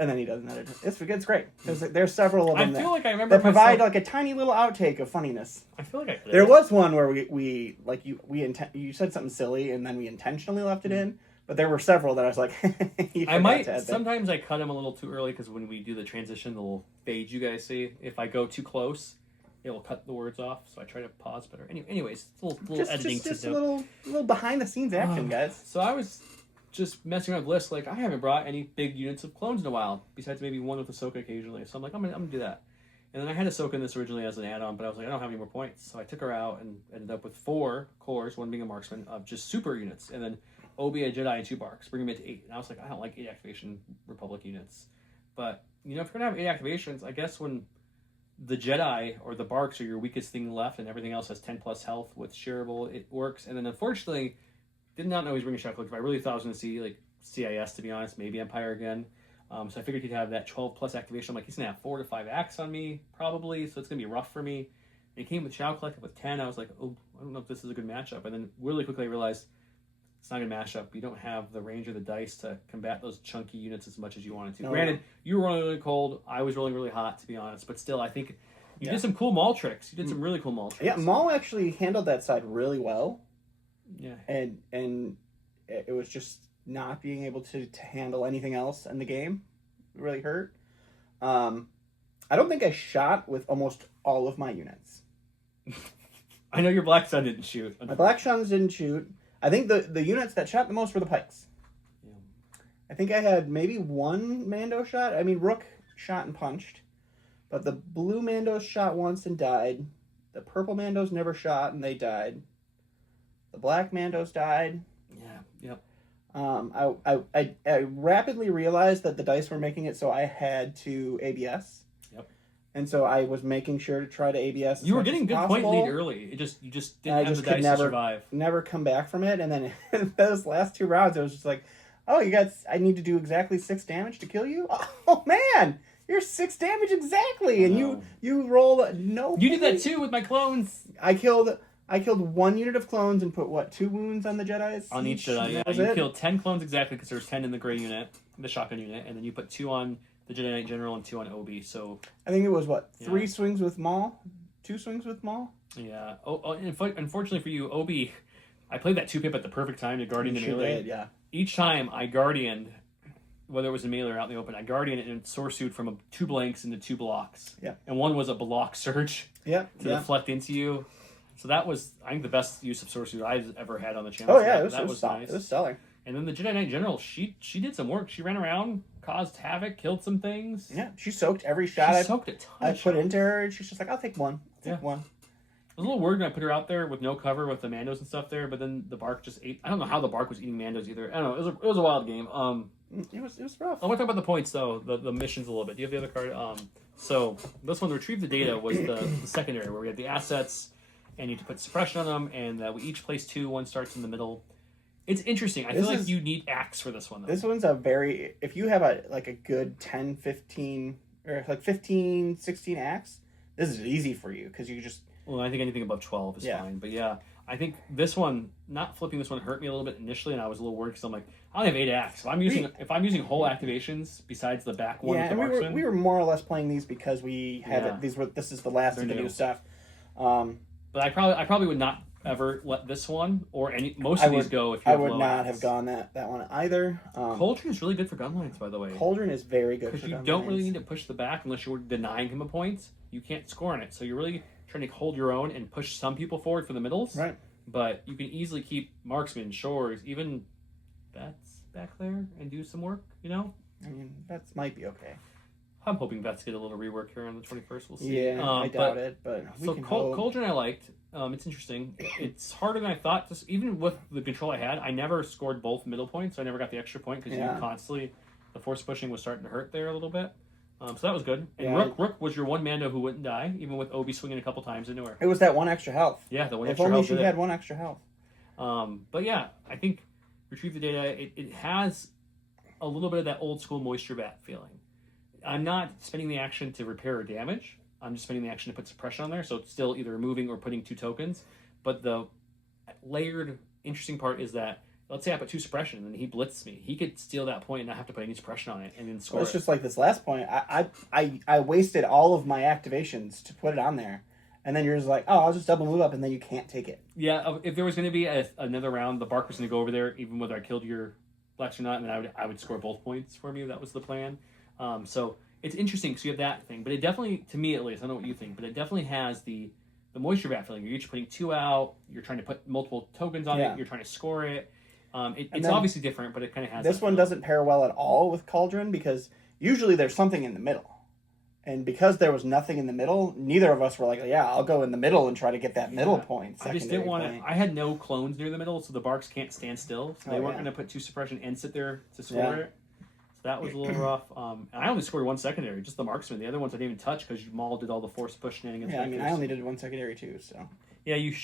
And then he doesn't edit it. It's great. There's several of them I feel like I remember that provide a tiny little outtake of funniness. I feel like there was one where you said something silly and then we intentionally left it in, but there were several that I was like, sometimes I cut him a little too early because when we do the transition, the little fade you guys see, if I go too close, it will cut the words off. So I try to pause better. Anyways, it's a little editing. Just a little behind the scenes action, guys. So I was just messing around with lists. I haven't brought any big units of clones in a while, besides maybe one with Ahsoka occasionally. So I'm like, I'm gonna do that. And then I had Ahsoka in this originally as an add-on, but I was like, I don't have any more points. So I took her out and ended up with 4 cores, 1 being a marksman, of just super units. And then Obi, a Jedi, and 2 barks, bringing me to 8. And I was like, I don't like 8 activation Republic units. But, if you're going to have 8 activations, I guess when the Jedi or the barks are your weakest thing left and everything else has 10 plus health with shareable, it works. And then unfortunately, did not know he was bringing shot collective. I really thought I was going to see CIS, to be honest, maybe Empire again. So I figured he'd have that 12 plus activation. I'm like, he's going to have 4 to 5 acts on me, probably, so it's going to be rough for me. And he came with Chow Collective with 10. I was like, oh, I don't know if this is a good matchup. And then really quickly I realized it's not a good matchup. You don't have the range or the dice to combat those chunky units as much as you wanted to. No. Granted, you were rolling really cold. I was rolling really hot, to be honest. But still, I think you did some cool Maul tricks. You did some really cool Maul tricks. Yeah, Maul actually handled that side really well. Yeah. And it was just not being able to handle anything else in the game. It really hurt. I don't think I shot with almost all of my units. I know your Black Sun didn't shoot. My Black Suns didn't shoot. I think the units that shot the most were the Pikes. Yeah. I think I had maybe 1 Mando shot. I mean, Rook shot and punched. But the blue Mandos shot once and died. The purple Mandos never shot and they died. The black Mandos died. Yeah, yep. I rapidly realized that the dice were making it so I had to ABS. Yep. And so I was making sure to try to ABS. You were getting good point lead early. You just didn't have the dice to survive. Never come back from it. And then in those last 2 rounds, it was just like, oh, I need to do exactly 6 damage to kill you? Oh, man! You're 6 damage exactly! And you roll no... You did that too with my clones! I killed 1 unit of clones and put 2 wounds on the Jedis. On each Jedi, yeah. You killed 10 clones exactly because there was 10 in the gray unit, the shotgun unit, and then you put 2 on the Jedi Knight General and 2 on Obi. So I think it was 3 swings with Maul, 2 swings with Maul. Yeah. Unfortunately for you, Obi, I played that 2-pip at the perfect time to Guardian the melee. Yeah. Each time I Guardianed, whether it was a melee or out in the open, I Guardianed it and Sorsued from 2 blanks into 2 blocks. Yeah. And one was a block surge. Yeah. To deflect into you. So that was, I think, the best use of Sorcery I've ever had on the channel. Oh, yeah, that was nice. It was stellar. And then the Jedi Knight General, she did some work. She ran around, caused havoc, killed some things. Yeah, she soaked every shot I put into her, and she's just like, I'll take one. I'll take one. I was a little worried when I put her out there with no cover with the Mandos and stuff there, but then the Bark just ate. I don't know how the Bark was eating Mandos either. I don't know. It was a wild game. It was rough. I want to talk about the points, though, the missions a little bit. Do you have the other card? So this one, Retrieve the Data, was the secondary, where we had the assets, and you had to put suppression on them, and we each place 2, one starts in the middle. It's interesting. I feel like you need axe for this one, though. This one's a very... If you have a good 10, 15, or 15, 16 axe, this is easy for you, because you just... Well, I think anything above 12 is fine. But yeah, I think this one, not flipping this one, hurt me a little bit initially, and I was a little worried because I'm like, I only have 8 axe. If I'm using whole activations besides the back one with the marksman... we were more or less playing these because we had it. This is the last of the new stuff. But I probably would not ever let this one or most of these go if you have I would not axe. have gone that one either. Cauldron is really good for gun lines, by the way. Cauldron is very good because you don't really need to push the back unless you're denying him a point. You can't score on it, so you're really trying to hold your own and push some people forward for the middles. Right. But you can easily keep marksmen, shores, even vets back there and do some work. You know. I mean, vets might be okay. I'm hoping vets get a little rework here on the 21st. We'll see. Yeah, I doubt it, but so Cauldron I liked. It's interesting. It's harder than I thought. Just even with the control I had, I never scored both middle points. So I never got the extra point because you constantly the force pushing was starting to hurt there a little bit. So that was good. And Rook was your one Mando who wouldn't die, even with Obi swinging a couple times into her. It was that one extra health. Yeah, the one if extra only health. She had one extra health. But yeah, I think Retrieve the Data. It has a little bit of that old school moisture bat feeling. I'm not spending the action to repair or damage. I'm just spending the action to put suppression on there, so it's still either removing or putting 2 tokens. But the layered, interesting part is that, let's say I put 2 suppression and he blitzes me. He could steal that point and not have to put any suppression on it and then score. It's just like this last point. I wasted all of my activations to put it on there. And then you're just like, oh, I'll just double move up, and then you can't take it. Yeah, if there was going to be another round, the Bark was going to go over there, even whether I killed your Flex or not, and then I would score both points for me. That was the plan. So it's interesting because you have that thing, but it definitely, to me at least, I don't know what you think, but it definitely has the moisture bat feeling. You're each putting 2 out, you're trying to put multiple tokens on it, you're trying to score it. It's obviously different, but it kind of has this one doesn't pair well at all with Cauldron because usually there's something in the middle. And because there was nothing in the middle, neither of us were like, yeah, I'll go in the middle and try to get that middle point. I just didn't want to. I had no clones near the middle, so the Barks can't stand still. So they weren't going to put 2 suppression and sit there to score it. So that was a little rough. And I only scored 1 secondary, just the marksman. The other ones I didn't even touch because Maul did all the force push shenanigans. Yeah, I mean, I only did 1 secondary too, so. Yeah, you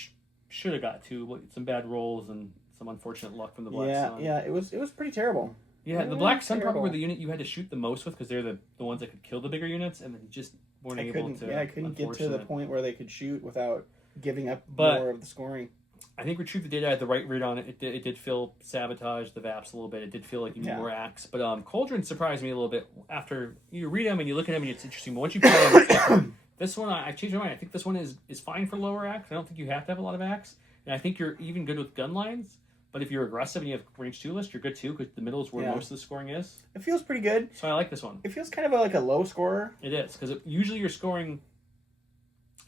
should have got 2. Some bad rolls and some unfortunate luck from the Black Sun. Yeah, it was pretty terrible. Yeah, the Black Sun probably were the unit you had to shoot the most with because they're the ones that could kill the bigger units, and then just weren't able to. Yeah, I couldn't get to the point where they could shoot without giving up more of the scoring. I think Retrieve the Data had the right read on it. It did feel sabotage the VAPs a little bit. It did feel like you need more axe. But Cauldron surprised me a little bit. After you read them and you look at them and it's interesting. But once you play them, this one, I changed my mind. I think this one is fine for lower axe. I don't think you have to have a lot of axe. And I think you're even good with gun lines. But if you're aggressive and you have range 2 list, you're good too because the middle is where most of the scoring is. It feels pretty good. So I like this one. It feels kind of like a low scorer. It is because usually you're scoring.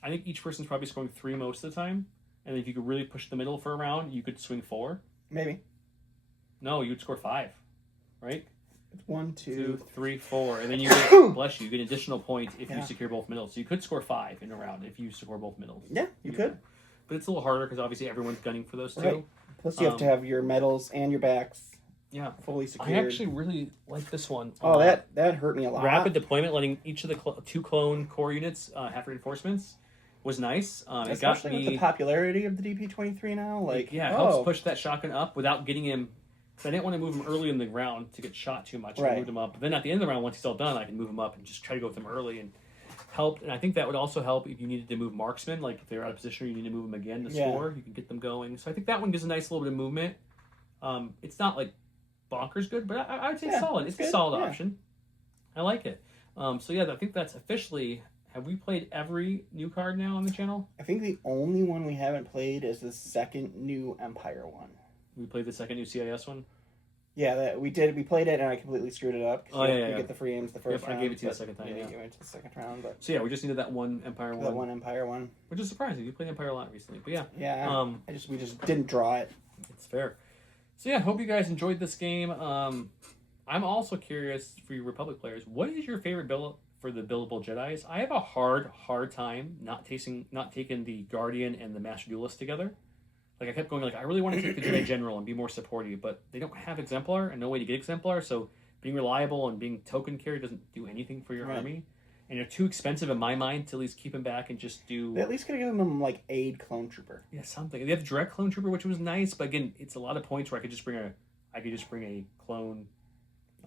I think each person's probably scoring 3 most of the time. And if you could really push the middle for a round, you could swing 4. Maybe. No, you would score 5, right? It's 1, 2, 3, 4, and then you get bless you get an additional point if you secure both middles. So you could score 5 in a round if you score both middles. Yeah, you could. But it's a little harder because obviously everyone's gunning for those 2. Right. Plus, you have to have your medals and your backs fully secured. I actually really like this one. Oh, that hurt me a lot. Rapid deployment, letting each of the 2 clone core units have reinforcements was nice. Especially it got me, with the popularity of the DP-23 now. It helps push that shotgun up without getting him. Because I didn't want to move him early in the round to get shot too much. I moved him up. But then at the end of the round, once he's all done, I can move him up and just try to go with him early and helped. And I think that would also help if you needed to move marksmen. Like if they're out of position or you need to move them again to score, you can get them going. So I think that one gives a nice little bit of movement. It's not like bonkers good, but I would say it's solid. It's a solid option. I like it. So yeah, I think that's officially. Have we played every new card now on the channel? I think the only one we haven't played is the second new Empire one. We played the second new CIS one? Yeah, we did. We played it and I completely screwed it up. Oh, yeah. You get the free aims the first round. I gave it to you the second time. Yeah, you went to the second round. But so yeah, we just needed that one Empire one. That one Empire one. Which is surprising. You played Empire a lot recently. But yeah. Yeah. We just didn't draw it. It's fair. So yeah, hope you guys enjoyed this game. I'm also curious for you Republic players, what is your favorite build for the buildable Jedis? I have a hard time not taking the Guardian and the Master Duelist together. Like I kept going, I really want to take the Jedi General and be more supportive, but they don't have Exemplar and no way to get Exemplar. So being reliable and being token carry doesn't do anything for your army. and they're too expensive in my mind to at least keep him back and just do. They at least could have given him like aid clone trooper. Yeah, something. They have direct clone trooper, which was nice, but again, it's a lot of points where I could just bring a clone.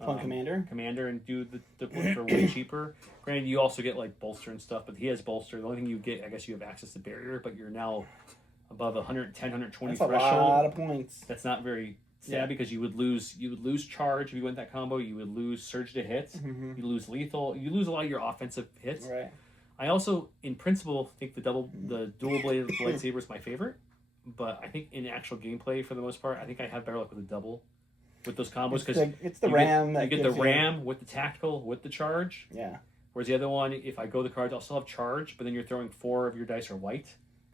Commander and do the one for way cheaper. Granted, you also get like bolster and stuff, but he has bolster. The only thing you get, I guess, you have access to barrier, but you're now above 110, 120 That's threshold. a lot of points. That's not very sad because you would lose charge if you went that combo. You would lose surge to hit. Mm-hmm. You lose lethal. You lose a lot of your offensive hits. Right. I also, in principle, think the dual bladed lightsaber is my favorite, but I think in actual gameplay, for the most part, I think I have better luck with the double. With those combos, because it's the RAM you get the RAM with the tactical with the charge. Yeah. Whereas the other one, if I go the cards, I'll still have charge, but then you're throwing 4 of your dice are white.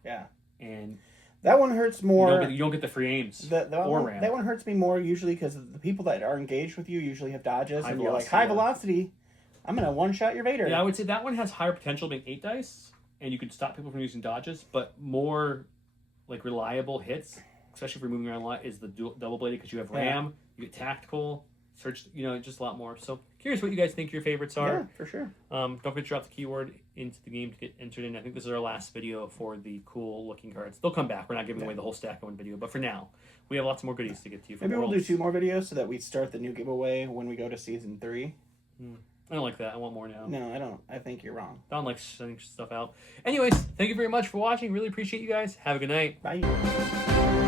Yeah. And that one hurts more. You don't get the free aims or RAM. That one hurts me more usually because the people that are engaged with you usually have dodges, and you're like, high velocity. I'm gonna one shot your Vader. Yeah, I would say that one has higher potential being 8 dice, and you can stop people from using dodges, but more like reliable hits, especially if you're moving around a lot, is the double bladed because you have RAM. Yeah. You get tactical, search, just a lot more. So, curious what you guys think your favorites are. Yeah, for sure. Don't forget to drop the keyword into the game to get entered in. I think this is our last video for the cool looking cards. They'll come back. We're not giving away the whole stack in one video, but for now, we have lots more goodies to get to you. Maybe we'll do 2 more videos so that we start the new giveaway when we go to season 3. I don't like that. I want more now. No, I don't. I think you're wrong. I don't like sending stuff out. Anyways, thank you very much for watching. Really appreciate you guys. Have a good night. Bye.